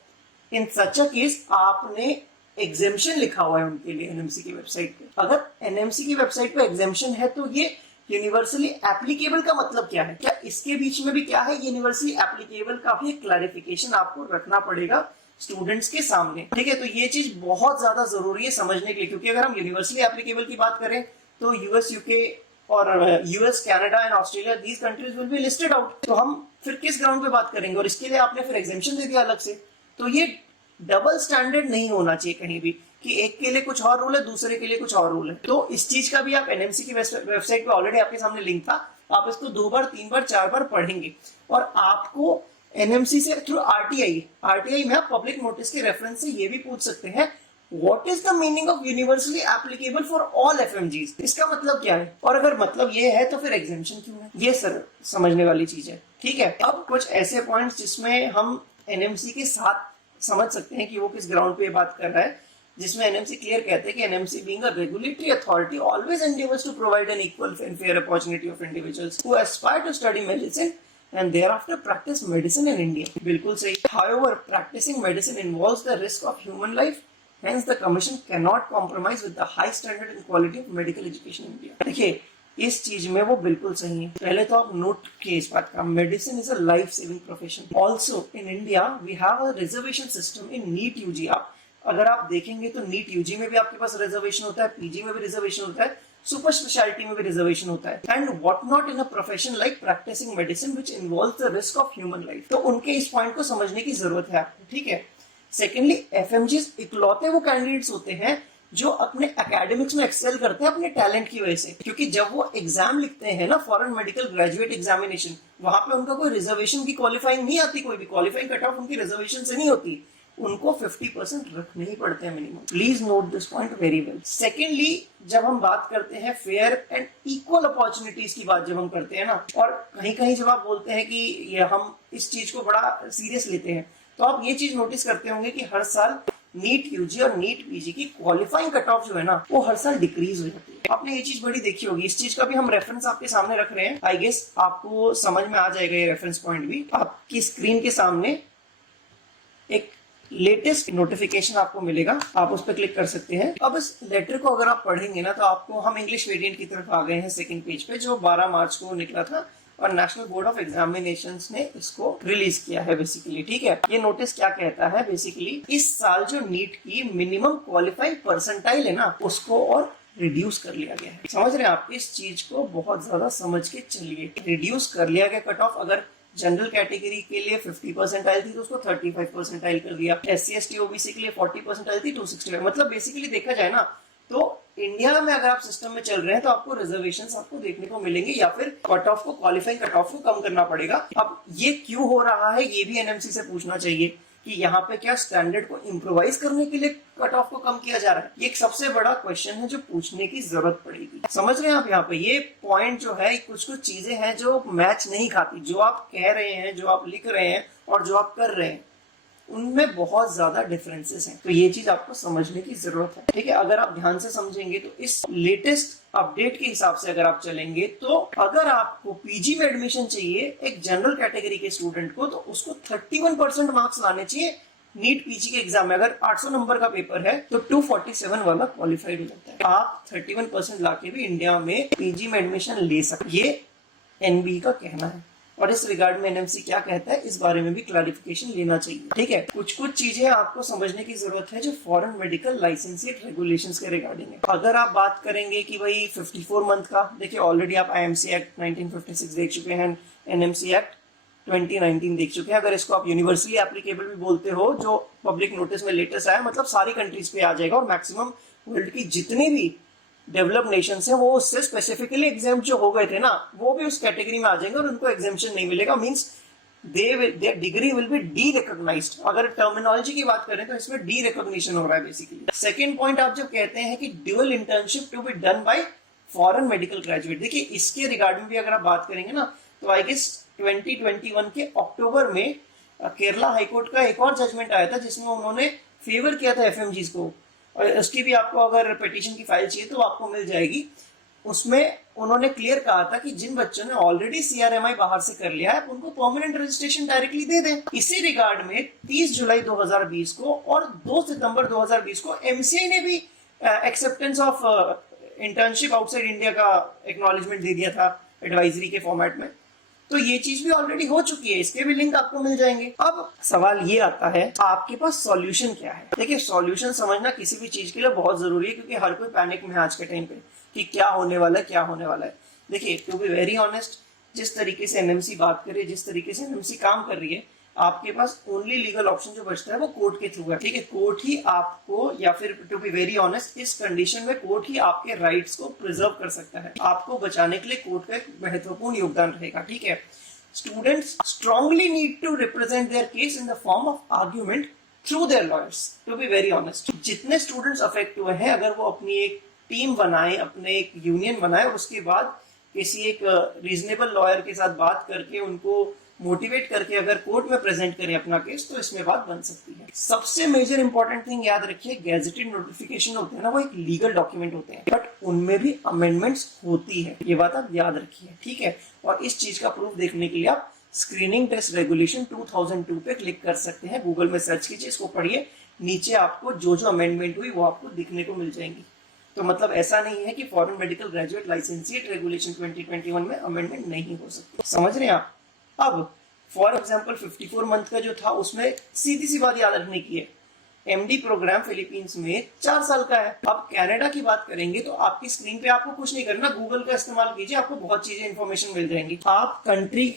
in such a case आपने एग्जेम्पशन लिखा हुआ है उनके लिए एनएमसी की वेबसाइट पे। अगर एनएमसी की वेबसाइट पे एग्जेम्पशन है तो ये यूनिवर्सली एप्लीकेबल का मतलब क्या है? क्या इसके बीच में भी क्या है यूनिवर्सली एप्लीकेबल का भी क्लैरिफिकेशन आपको रखना पड़ेगा स्टूडेंट्स के सामने, ठीक है? तो ये चीज बहुत ज्यादा जरूरी है समझने के लिए, क्योंकि अगर हम यूनिवर्सली एप्लीकेबल की बात करें तो यूएस, यूके और US, Canada and Australia, these countries will be listed out. तो हम फिर किस ग्राउंड पे बात करेंगे? और इसके लिए आपने फिर एग्जेम्पशन दे दिया अलग से। तो ये डबल स्टैंडर्ड नहीं होना चाहिए कहीं भी कि एक के लिए कुछ और रूल है, दूसरे के लिए कुछ और रूल है। तो इस चीज का भी आप एनएमसी की वेबसाइट पे ऑलरेडी आपके सामने लिंक था, आप इसको 2 बार, 3 बार, 4 बार पढ़ेंगे। और आपको एनएमसी से थ्रू आरटीआई में आप पब्लिक नोटिस के रेफरेंस से ये भी पूछ सकते हैं, What is the meaning of universally applicable for all FMGs? इसका मतलब क्या है? और अगर मतलब ये है तो फिर एग्जेम्पशन क्यों है? ये सर समझने वाली चीज है, ठीक है? अब कुछ ऐसे पॉइंट्स जिसमें हम एनएमसी के साथ समझ सकते हैं कि वो किस ग्राउंड पे बात कर रहा है, जिसमें एनएमसी क्लियर कहते हैं कि NMC being a regulatory authority always endeavours to provide an equal and fair opportunity of individuals who aspire to study medicine and thereafter practice medicine in India. बिल्कुल सही। However, practicing medicine involves the risk of human life. Hence, the Commission cannot compromise with the high standard and quality of medical education in India. देखिए, इस चीज में वो बिल्कुल सही है। पहले तो आप नोट किए इस बात का, medicine is a life saving profession. Also in India we have a reservation system in NEET UG. आप अगर आप देखेंगे तो नीट यूजी में भी आपके पास रिजर्वेशन होता है, पीजी में भी रिजर्वेशन होता है, सुपर स्पेशलिटी में भी रिजर्वेशन होता है, and what not in a profession like practising medicine which involves the risk of human life. तो उनके इस पॉइंट को समझने की जरूरत है आपको, ठीक है? सेकेंडली, एफएमजीज इकलौते वो कैंडिडेट्स होते हैं जो अपने एकेडमिक्स में एक्सेल करते हैं अपने टैलेंट की वजह से, क्योंकि जब वो एग्जाम लिखते हैं ना, फॉरेन मेडिकल ग्रेजुएट एग्जामिनेशन, वहां पे उनका कोई रिजर्वेशन की क्वालिफाइंग नहीं आती, कोई भी क्वालिफाइंग कट ऑफ उनकी रिजर्वेशन से नहीं होती, उनको 50% रखने ही पड़ते हैं minimum. Please note this point very well. Secondly, जब हम बात करते हैं फेयर एंड इक्वल अपॉर्चुनिटीज की बात जब हम करते हैं ना, और कहीं कहीं जब आप बोलते हैं कि ये हम इस चीज को बड़ा सीरियस लेते हैं, तो आप ये चीज नोटिस करते होंगे कि हर साल नीट यूजी और नीट पीजी की क्वालिफाइंग कट ऑफ जो है ना, वो हर साल डिक्रीज हो जाती है। आपने ये चीज बड़ी देखी होगी। इस चीज का भी हम रेफरेंस आपके सामने रख रहे हैं, आई गेस आपको समझ में आ जाएगा ये रेफरेंस पॉइंट भी। आपकी स्क्रीन के सामने एक लेटेस्ट नोटिफिकेशन आपको मिलेगा, आप उस पर क्लिक कर सकते हैं। अब इस लेटर को अगर आप पढ़ेंगे ना, तो आपको, हम इंग्लिश वेरिएंट की तरफ आ गए हैं सेकंड पेज पे, जो 12 मार्च को निकला था और नेशनल बोर्ड ऑफ एग्जामिनेशंस ने इसको रिलीज किया है बेसिकली, ठीक है? ये नोटिस क्या कहता है बेसिकली, इस साल जो नीट की मिनिमम क्वालिफाइंग परसेंटाइल है ना, उसको और रिड्यूस कर लिया गया है। समझ रहे हैं आप? इस चीज को बहुत ज्यादा समझ के चलिए। रिड्यूस कर लिया गया कट ऑफ। अगर जनरल कैटेगरी के लिए 50 परसेंटाइल थी तो उसको 35 परसेंटाइल कर दिया, SC ST OBC के लिए 40 परसेंटाइल थी 265। मतलब बेसिकली देखा जाए ना, तो इंडिया में अगर आप सिस्टम में चल रहे हैं तो आपको रिजर्वेशंस आपको देखने को मिलेंगे, या फिर कट ऑफ को, क्वालिफाइंग कट ऑफ को कम करना पड़ेगा। अब ये क्यों हो रहा है, ये भी एनएमसी से पूछना चाहिए कि यहाँ पे क्या स्टैंडर्ड को इम्प्रोवाइज करने के लिए कट ऑफ को कम किया जा रहा है? ये एक सबसे बड़ा क्वेश्चन है जो पूछने की जरूरत पड़ेगी। समझ रहे हैं आप? यहाँ पे ये पॉइंट जो है, कुछ कुछ चीजें हैं जो मैच नहीं खाती, जो आप कह रहे हैं, जो आप लिख रहे हैं और जो आप कर रहे हैं, उनमें बहुत ज्यादा डिफरेंसेस हैं। तो ये चीज आपको समझने की जरूरत है, ठीक है? अगर आप ध्यान से समझेंगे तो इस लेटेस्ट अपडेट के हिसाब से अगर आप चलेंगे, तो अगर आपको पीजी में एडमिशन चाहिए एक जनरल कैटेगरी के स्टूडेंट को, तो उसको 31% मार्क्स लाने चाहिए नीट पीजी के एग्जाम में। अगर 800 नंबर का पेपर है तो 247 वाला क्वालिफाइड हो जाता है। आप 31% लाके भी इंडिया में पीजी में एडमिशन ले सकते, ये एनबी का कहना है। और इस रिगार्ड में एनएमसी क्या कहता है, इस बारे में भी क्लैरिफिकेशन लेना चाहिए, ठीक है? कुछ कुछ चीजें आपको समझने की जरूरत है जो फॉरेन मेडिकल लाइसेंसिंग रेगुलेशंस के रिगार्डिंग है। अगर आप बात करेंगे कि भाई 54 मंथ का, देखिए ऑलरेडी आप आईएमसी एक्ट 1956 देख चुके हैं, एनएमसी एक्ट 2019 देख चुके हैं। अगर इसको आप यूनिवर्सली एप्लीकेबल भी बोलते हो, जो पब्लिक नोटिस में लेटेस्ट आया, मतलब सारी कंट्रीज पे आ जाएगा, और मैक्सिमम वर्ल्ड की जितनी भी डेवलप नेशंस हैं वो उससे स्पेसिफिकली एग्जाम जो हो गए थे ना, वो भी उस कैटेगरी में आ जाएंगे और उनको एग्जामेशन नहीं मिलेगा। Means their degree will be de-recognized। अगर टर्मिनोलॉजी की बात करें तो इसमें डी रिकॉग्निशन हो रहा है बेसिकली। सेकेंड पॉइंट आप जब कहते हैं कि dual internship to be done by foreign medical graduate, देखिए इसके रिगार्डिंग भी अगर आप बात करेंगे ना तो आई गेस 2021 के अक्टूबर में केरला हाईकोर्ट का एक और जजमेंट आया था जिसमें उन्होंने फेवर किया था एफएमजीज को, और उसकी भी आपको अगर पिटीशन की फाइल चाहिए तो आपको मिल जाएगी। उसमें उन्होंने क्लियर कहा था कि जिन बच्चों ने ऑलरेडी सीआरएमआई बाहर से कर लिया है उनको परमानेंट रजिस्ट्रेशन डायरेक्टली दे दें। इसी रिगार्ड में 30 जुलाई 2020 को और 2 सितंबर 2020 को एमसीआई ने भी acceptance of internship outside India का एक्नॉलेजमेंट दे दिया था एडवाइजरी के फॉर्मेट में। तो ये चीज भी ऑलरेडी हो चुकी है, इसके भी लिंक आपको मिल जाएंगे। अब सवाल ये आता है आपके पास सॉल्यूशन क्या है। देखिए सॉल्यूशन समझना किसी भी चीज के लिए बहुत जरूरी है, क्योंकि हर कोई पैनिक में है आज के टाइम पे कि क्या होने वाला है क्या होने वाला है। देखिए टू बी वेरी ऑनेस्ट, जिस तरीके से एनएमसी बात करे, जिस तरीके से एनएमसी काम कर रही है, आपके पास ओनली लीगल ऑप्शन जो बचता है वो कोर्ट के थ्रू है। ठीक है, कोर्ट ही आपको, या फिर टू बी वेरी ऑनेस्ट इस कंडीशन में कोर्ट ही आपके राइट्स को प्रिजर्व कर सकता है। आपको बचाने के लिए कोर्ट का एक महत्वपूर्ण योगदान रहेगा। ठीक है, students strongly need to represent their case in the form of argument through their lawyers. To be very honest, जितने स्टूडेंट्स अफेक्ट हुए हैं, अगर वो अपनी एक टीम बनाए, अपने एक यूनियन बनाए और उसके बाद किसी एक रीजनेबल लॉयर के साथ बात करके उनको मोटिवेट करके अगर कोर्ट में प्रेजेंट करें अपना केस, तो इसमें बात बन सकती है। सबसे मेजर इंपॉर्टेंट थिंग याद रखिए, गैजेटेड नोटिफिकेशन होते हैं ना, वो एक लीगल डॉक्यूमेंट होते हैं, बट उनमें भी अमेंडमेंट्स होती है, ये बात आप याद रखिए। ठीक है, और इस चीज का प्रूफ देखने के लिए आप स्क्रीनिंग टेस्ट रेगुलेशन 2002 पे क्लिक कर सकते हैं। गूगल में सर्च कीजिए, इसको पढ़िए, नीचे आपको जो जो अमेंडमेंट हुई वो आपको दिखने को मिल जाएंगी। तो मतलब ऐसा नहीं है कि foreign medical graduate licentiate regulation 2021 में अमेंडमेंट नहीं हो सकती। समझ रहे हैं आप। अब फॉर एग्जांपल 54 मंथ का जो था उसमें सीधी सी बात याद रखने की है, एमडी प्रोग्राम फिलीपींस में 4 साल का है। अब कनाडा की बात करेंगे तो आपकी स्क्रीन पे आपको कुछ नहीं करना, गूगल का इस्तेमाल कीजिए, आपको बहुत चीजें इंफॉर्मेशन मिल जाएंगी। आप कंट्री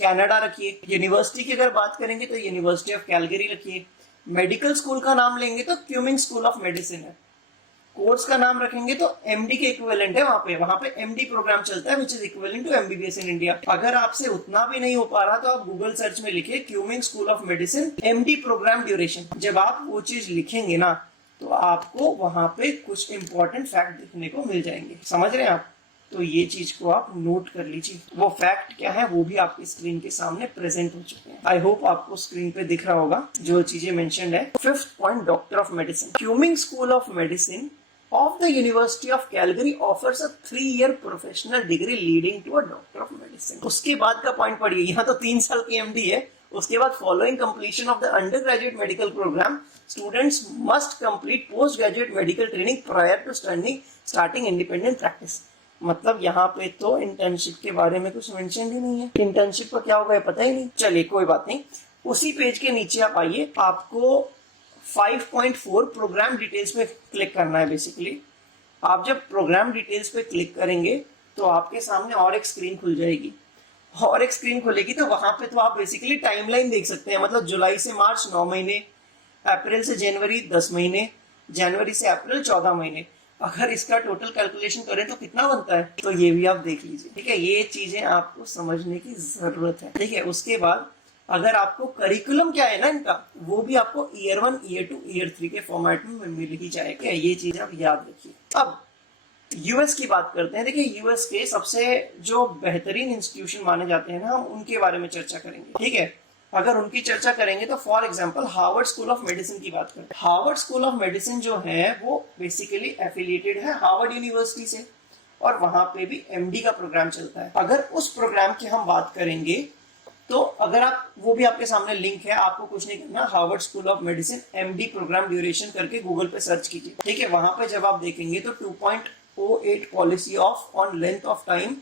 कनाडा रखिए। यूनिवर्सिटी की अगर बात करेंगे तो यूनिवर्सिटी ऑफ कैलगरी रखिए। मेडिकल स्कूल का नाम लेंगे तो क्यूमिंग स्कूल ऑफ मेडिसिन है। कोर्स का नाम रखेंगे तो एमडी के इक्विवेलेंट है, वहां पे एमडी प्रोग्राम चलता है which is equivalent to MBBS in India. अगर आपसे उतना भी नहीं हो पा रहा तो आप गूगल सर्च में लिखिए Cuming school of medicine MD programme duration. जब आप वो चीज लिखेंगे ना तो आपको वहां पे कुछ इंपॉर्टेंट फैक्ट देखने को मिल जाएंगे। समझ रहे हैं आप। तो ये चीज को आप नोट कर लीजिए। वो फैक्ट क्या है वो भी आपकी स्क्रीन के सामने प्रेजेंट हो चुके हैं। आई होप आपको स्क्रीन पे दिख रहा होगा जो चीजें मेंशन्ड है। 5th point, doctor of medicine. Cuming school of medicine of the University of Calgary offers a 3-year professional degree leading to a doctor of medicine। उसके बाद का पॉइंट पढ़िए, यहाँ तो 3 साल की एमडी है। उसके बाद following completion of the undergraduate medical programme students must complete post graduate medical training prior to starting independent practice. मतलब यहाँ पे तो इंटर्नशिप के बारे में कुछ मेंशन ही नहीं है। इंटर्नशिप का क्या होगा पता ही नहीं। चलिए कोई बात नहीं, उसी पेज के नीचे आप आइए, आपको 5.4 प्रोग्राम डिटेल्स पे क्लिक करना है। बेसिकली आप जब प्रोग्राम डिटेल्स पे क्लिक करेंगे तो आपके सामने और एक स्क्रीन खुल जाएगी, और एक स्क्रीन खुलेगी तो वहां पे तो आप बेसिकली टाइमलाइन देख सकते हैं। मतलब जुलाई से मार्च 9 महीने, अप्रैल से जनवरी 10 महीने, जनवरी से अप्रैल 14 महीने। अगर इसका टोटल कैलकुलेशन करें तो कितना बनता है, तो ये भी आप देख लीजिए। ठीक है, ये चीजें आपको समझने की जरूरत है। ठीक है, उसके बाद अगर आपको करिकुलम क्या है ना इनका, वो भी आपको ईयर 1, ईयर 2, ईयर 3 के फॉर्मेट में मिल ही जाएगा। ये चीज आप याद रखिए। अब यूएस की बात करते हैं। देखिए यूएस के सबसे जो बेहतरीन इंस्टीट्यूशन माने जाते हैं ना, हम उनके बारे में चर्चा करेंगे। ठीक है, अगर उनकी चर्चा करेंगे तो for example Harvard school of medicine की बात करते हैं। हार्वर्ड स्कूल ऑफ मेडिसिन जो है वो बेसिकली एफिलिएटेड है हार्वर्ड यूनिवर्सिटी से, और वहां पे भी एमडी का प्रोग्राम चलता है। अगर उस प्रोग्राम की हम बात करेंगे तो अगर आप, वो भी आपके सामने लिंक है, आपको कुछ नहीं करना, Harvard school of medicine MD programme duration करके गूगल पे सर्च कीजिए। ठीक है, वहां पे जब आप देखेंगे तो 2.08 policy of on length of time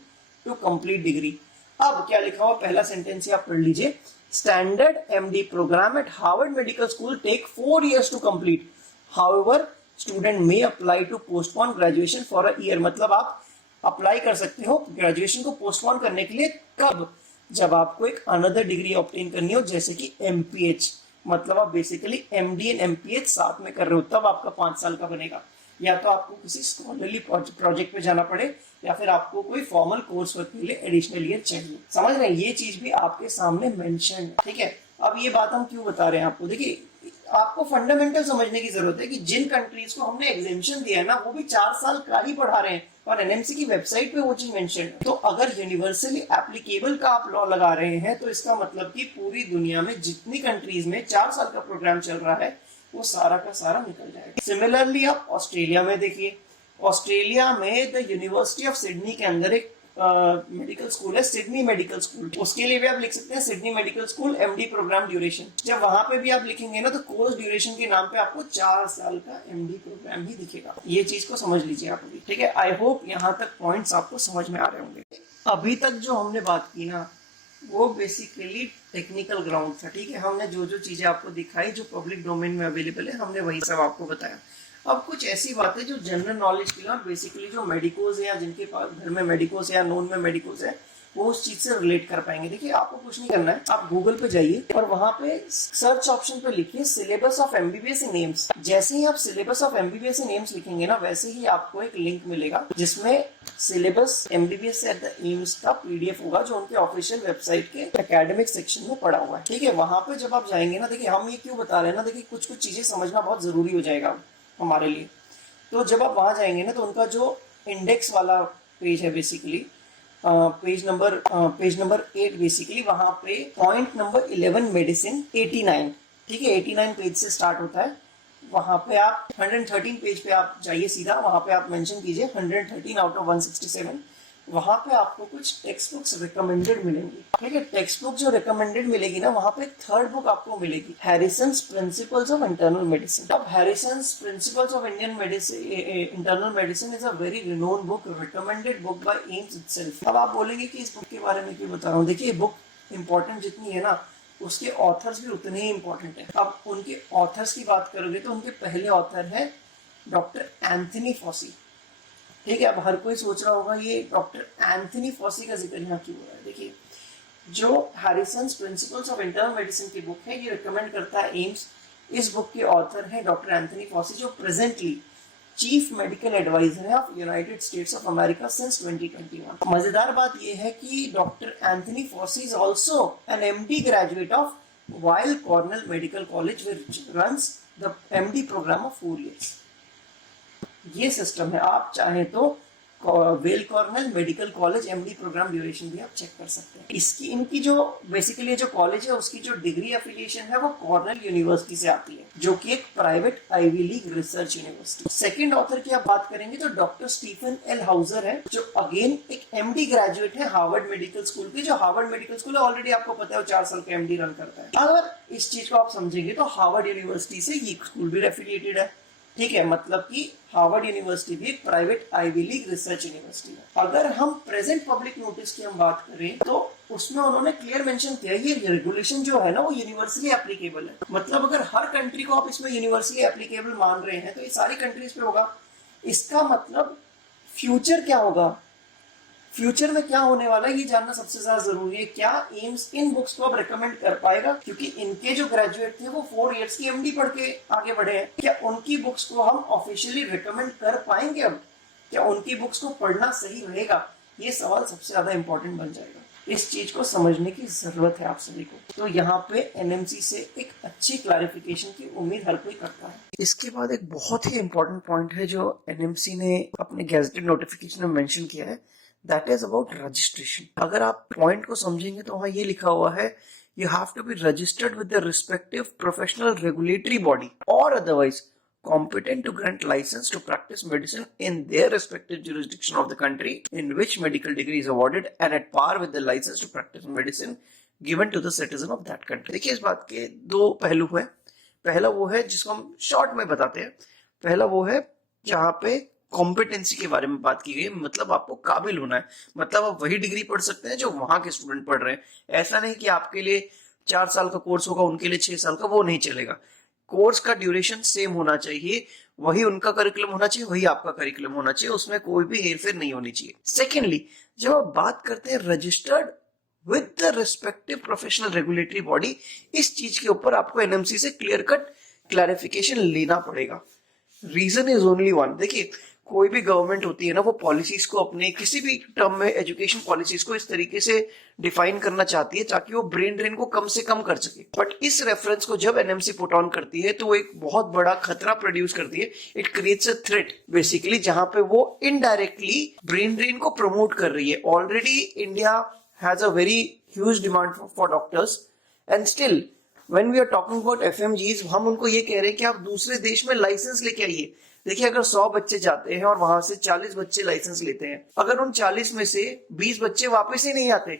to complete degree. अब क्या लिखा हुआ, पहला सेंटेंस ही आप पढ़ लीजिए। Standard MD programme at Harvard medical school take 4 years to complete, however student may apply to postpone graduation for a year. मतलब आप अप्लाई कर सकते हो ग्रेजुएशन को पोस्टपोन करने के लिए। कब? जब आपको एक अनदर डिग्री ऑब्टेन करनी हो, जैसे कि एमपीएच। मतलब आप बेसिकली एमडी एंड एमपीएच साथ में कर रहे हो, तब आपका 5 साल का बनेगा। या तो आपको किसी स्कॉलरली प्रोजेक्ट पे जाना पड़े या फिर आपको कोई फॉर्मल कोर्स वर्क के लिए एडिशनल ईयर चाहिए। समझ रहे हैं, ये चीज भी आपके सामने मेंशन है, ठीक है। अब ये बात हम क्यों बता रहे हैं आपको, देखिए आपको फंडामेंटल समझने की जरूरत है कि जिन कंट्रीज को हमने एग्जेम्पशन दिया है ना, वो भी 4 साल का ही पढ़ा रहे हैं और एनएमसी की वेबसाइट पे वो चीज मेंशन है। तो अगर यूनिवर्सली एप्लीकेबल का आप लॉ लगा रहे हैं तो इसका मतलब कि पूरी दुनिया में जितनी कंट्रीज में 4 साल का प्रोग्राम चल रहा है वो सारा का सारा निकल जाएगा। सिमिलरली आप ऑस्ट्रेलिया में देखिए, ऑस्ट्रेलिया में द यूनिवर्सिटी ऑफ सिडनी के अंदर एक मेडिकल स्कूल है, सिडनी मेडिकल स्कूल। उसके लिए भी आप लिख सकते हैं Sydney medical school MD programme duration. जब वहां पे भी आप लिखेंगे ना तो कोर्स ड्यूरेशन के नाम पे आपको 4 साल का एमडी प्रोग्राम ही दिखेगा। ये चीज को समझ लीजिए आप अभी, ठीक है। आई होप यहाँ तक पॉइंट्स आपको समझ में आ रहे होंगे। अभी तक जो हमने बात की ना वो बेसिकली टेक्निकल ग्राउंड था, ठीक है। हमने जो जो चीजें आपको दिखाई जो पब्लिक डोमेन में अवेलेबल है हमने वही सब आपको बताया। अब कुछ ऐसी बातें जो जनरल नॉलेज के लिए और बेसिकली जो मेडिकोज है या जिनके पास घर में मेडिकोज है या नोन में मेडिकोज है वो उस चीज से रिलेट कर पाएंगे। देखिए आपको कुछ नहीं करना है, आप गूगल पे जाइए और वहां पे सर्च ऑप्शन पे लिखिए syllabus of MBBS in AIIMS. जैसे ही आप syllabus of MBBS in AIIMS लिखेंगे ना वैसे ही आपको एक लिंक मिलेगा जिसमें syllabus MBBS at the AIIMS का पीडीएफ होगा जो उनके ऑफिशियल वेबसाइट के एकेडमिक सेक्शन में पड़ा हुआ है, ठीक है। वहां पे जब आप जाएंगे ना, देखिए हम ये क्यों बता रहे हैं ना, देखिए कुछ कुछ चीजें समझना बहुत जरूरी हो जाएगा हमारे लिए। तो जब आप वहां जाएंगे ना तो उनका जो इंडेक्स वाला पेज है बेसिकली पेज नंबर 8 बेसिकली वहां पे पॉइंट नंबर 11 मेडिसिन 89, ठीक है, 89 पेज से स्टार्ट होता है। वहां पे आप 113 पेज पे आप जाइए सीधा, वहां पे आप मेंशन कीजिए 113 आउट ऑफ 167। वहां पे आपको कुछ टेक्स्ट बुक्स रिकमेंडेड मिलेंगी, ठीक है। टेक्स्ट बुक जो रिकमेंडेड मिलेगी ना वहां पे थर्ड बुक आपको मिलेगी, Harrison's principles of internal medicine. अब Harrison's principles of Indian medicine internal medicine is a very renowned book, recommended book by AIIMS itself. अब आप बोलेंगे कि इस बुक के बारे में क्यों बता रहा हूँ, देखिए बुक इंपॉर्टेंट जितनी है ना उसके ऑथर्स भी उतने ही इंपॉर्टेंट है। अब उनके ऑथर्स की बात करोगे तो उनके पहले ऑथर है डॉक्टर एंथनी फॉसी, ठीक है। अब हर कोई सोच रहा होगा ये डॉक्टर एंथनी फॉसी का जिक्र यहाँ क्यों हो रहा है। देखिए जो हैरिसंस प्रिंसिपल्स ऑफ इंटरनल मेडिसिन की बुक है ये रिकमेंड करता है एम्स। इस बुक के ऑथर है डॉक्टर एंथनी फॉसी जो प्रेजेंटली चीफ मेडिकल एडवाइजर है of United States of America since 2021। मजेदार बात यह है कि doctor Anthony Fauci is also an MD graduate of Weill Cornell medical college which runs the MD programme of 4 years। ये system है, आप चाहे तो Weill Cornell medical college MD programme duration भी आप चेक कर सकते हैं। इसकी इनकी जो बेसिकली जो कॉलेज है उसकी जो डिग्री एफिलिएशन है वो कॉर्नेल यूनिवर्सिटी से आती है जो कि एक private Ivy League research university. Second author की आप बात करेंगे तो डॉक्टर स्टीफन एल हाउजर है जो अगेन एक एमडी ग्रेजुएट है हार्वर्ड मेडिकल स्कूल की। जो हार्वर्ड मेडिकल स्कूल है ऑलरेडी आपको पता है वो 4 साल का एमडी रन करता है। अगर इस चीज को आप समझेंगे तो हार्वर्ड यूनिवर्सिटी से ये स्कूल भी एफिलिएटेड है, ठीक है। मतलब कि हार्वर्ड यूनिवर्सिटी भी एक private Ivy League research university है। अगर हम प्रेजेंट पब्लिक नोटिस की हम बात करें तो उसमें उन्होंने क्लियर मेंशन किया है ये रेगुलेशन जो है ना वो यूनिवर्सली एप्लीकेबल है। मतलब अगर हर कंट्री को आप इसमें यूनिवर्सली एप्लीकेबल मान रहे हैं तो ये सारी कंट्रीज पे होगा। इसका मतलब फ्यूचर क्या होगा, फ्यूचर में क्या होने वाला है ये जानना सबसे ज्यादा जरूरी है। क्या एम्स इन बुक्स को अब रिकमेंड कर पाएगा, क्योंकि इनके जो ग्रेजुएट थे वो 4 years की एमडी पढ़ के आगे बढ़े हैं। क्या उनकी बुक्स को हम ऑफिशियली रिकमेंड कर पाएंगे अब, क्या उनकी बुक्स को पढ़ना सही रहेगा, ये सवाल सबसे ज्यादा इंपॉर्टेंट बन जाएगा। इस चीज को समझने की जरूरत है आप सभी को। तो यहाँ पे एनएमसी से एक अच्छी क्लैरिफिकेशन की उम्मीद हर कोई करता है। इसके बाद एक बहुत ही इंपॉर्टेंट पॉइंट है जो एनएमसी ने अपने गैजेटेड नोटिफिकेशन में मेंशन किया है, दैट इज अबाउट रजिस्ट्रेशन। अगर आप पॉइंट को समझेंगे तो वहां ये लिखा हुआ है you have to be registered with the respective professional regulatory body और otherwise competent to grant license to practice medicine in their respective jurisdiction of the country in which medical degree is awarded and at par with the license to practice medicine given to the citizen of that country। देखिए इस बात के दो पहलू हैं। पहला वो है जिसको हम शॉर्ट में बताते हैं, पहला वो है जहाँ पे कॉम्पिटेंसी के बारे में बात की गई, मतलब आपको काबिल होना है। मतलब आप वही डिग्री पढ़ सकते हैं जो वहां के स्टूडेंट पढ़ रहे हैं। ऐसा नहीं कि आपके लिए 4 साल का कोर्स होगा उनके लिए 6 साल का, वो नहीं चलेगा। कोर्स का ड्यूरेशन सेम होना चाहिए, वही उनका करिकुलम होना चाहिए, वही आपका करिकुलम होना चाहिए, उसमें कोई भी हेरफेर नहीं होनी चाहिए। सेकेंडली जब आप बात करते हैं registered with the respective professional regulatory body, इस चीज के ऊपर आपको एनएमसी से क्लियर कट क्लैरिफिकेशन लेना पड़ेगा। Reason is only one. देखिए, कोई भी गवर्नमेंट होती है ना, वो पॉलिसीज को अपने किसी भी टर्म में एजुकेशन पॉलिसीज को इस तरीके से डिफाइन करना चाहती है ताकि वो ब्रेन ड्रेन को कम से कम कर सके। बट इस रेफरेंस को जब एनएमसी पुट ऑन करती है तो वो एक बहुत बड़ा खतरा प्रोड्यूस करती है। It creates a threat basically, जहां पे वो इनडायरेक्टली ब्रेन ड्रेन को प्रमोट कर रही है। Already India has a very huge demand for doctors and still when we are talking about FMGs, हम उनको ये कह रहे हैं कि आप दूसरे देश में लाइसेंस लेके आइए। देखिए, अगर 100 बच्चे जाते हैं और वहां से 40 बच्चे लाइसेंस लेते हैं, अगर उन 40 में से 20 बच्चे वापस ही नहीं आते,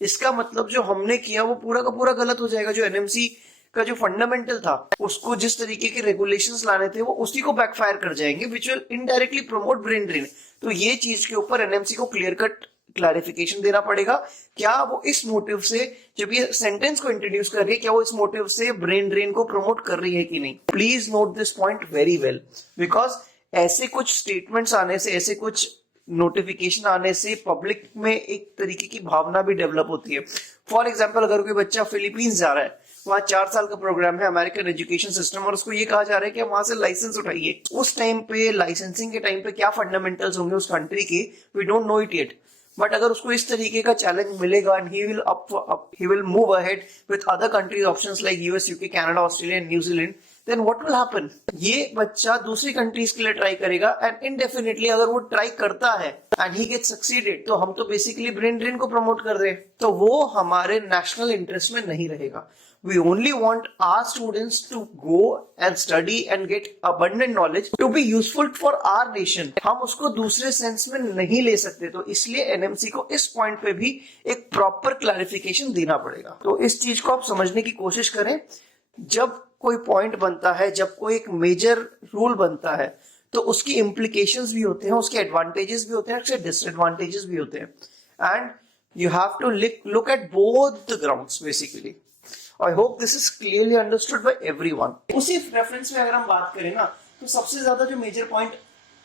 इसका मतलब जो हमने किया वो पूरा का पूरा गलत हो जाएगा। जो एनएमसी का जो फंडामेंटल था, उसको जिस तरीके के रेगुलेशंस लाने थे वो उसी को बैकफायर कर जाएंगे, which will indirectly promote brain drain. तो ये चीज के ऊपर एनएमसी को क्लियर कट क्लैरिफिकेशन देना पड़ेगा। क्या वो इस मोटिव से, जब ये सेंटेंस को इंट्रोड्यूस कर रही है, क्या वो इस मोटिव से ब्रेन ड्रेन को प्रमोट कर रही है कि नहीं। Please note this point very well, because ऐसे कुछ स्टेटमेंट्स आने से, ऐसे कुछ नोटिफिकेशन आने से पब्लिक में एक तरीके की भावना भी डेवलप होती है। फॉर एग्जाम्पल, अगर कोई बच्चा फिलीपींस जा रहा है, वहां 4 साल का प्रोग्राम है अमेरिकन एजुकेशन सिस्टम, और उसको ये कहा जा रहा है कि वहां से लाइसेंस उठाइए। उस टाइम पे, लाइसेंसिंग के टाइम पे क्या फंडामेंटल्स होंगे उस कंट्री के, we don't know it yet. But अगर उसको इस तरीके का चैलेंज मिलेगा and he will move ahead with other countries options like US, UK, Canada, Australia and New Zealand, then what will happen? ये बच्चा दूसरी कंट्रीज के लिए ट्राई करेगा एंड इनडेफिनेटली अगर वो ट्राई करता है एंड ही गेट सक्सीडेड, तो हम तो बेसिकली ब्रेन ड्रेन को प्रमोट कर रहे हैं। तो वो हमारे नेशनल इंटरेस्ट में नहीं रहेगा। We only want our students to go and study and get abundant knowledge to be useful for our nation. हम उसको दूसरे सेंस में नहीं ले सकते। तो इसलिए एनएमसी को इस पॉइंट पे भी एक प्रॉपर क्लैरिफिकेशन देना पड़ेगा। तो इस चीज को आप समझने की कोशिश करें। जब कोई पॉइंट बनता है, जब कोई एक मेजर रूल बनता है, तो उसकी इम्प्लीकेशंस भी होते हैं, उसके एडवांटेजेस भी होते हैं, उसके डिसएडवांटेजेस भी होते हैं। And you have to look at both the grounds basically. I hope this is clearly understood by everyone. उसी रेफरेंस में अगर हम बात करें ना, तो सबसे ज्यादा जो मेजर पॉइंट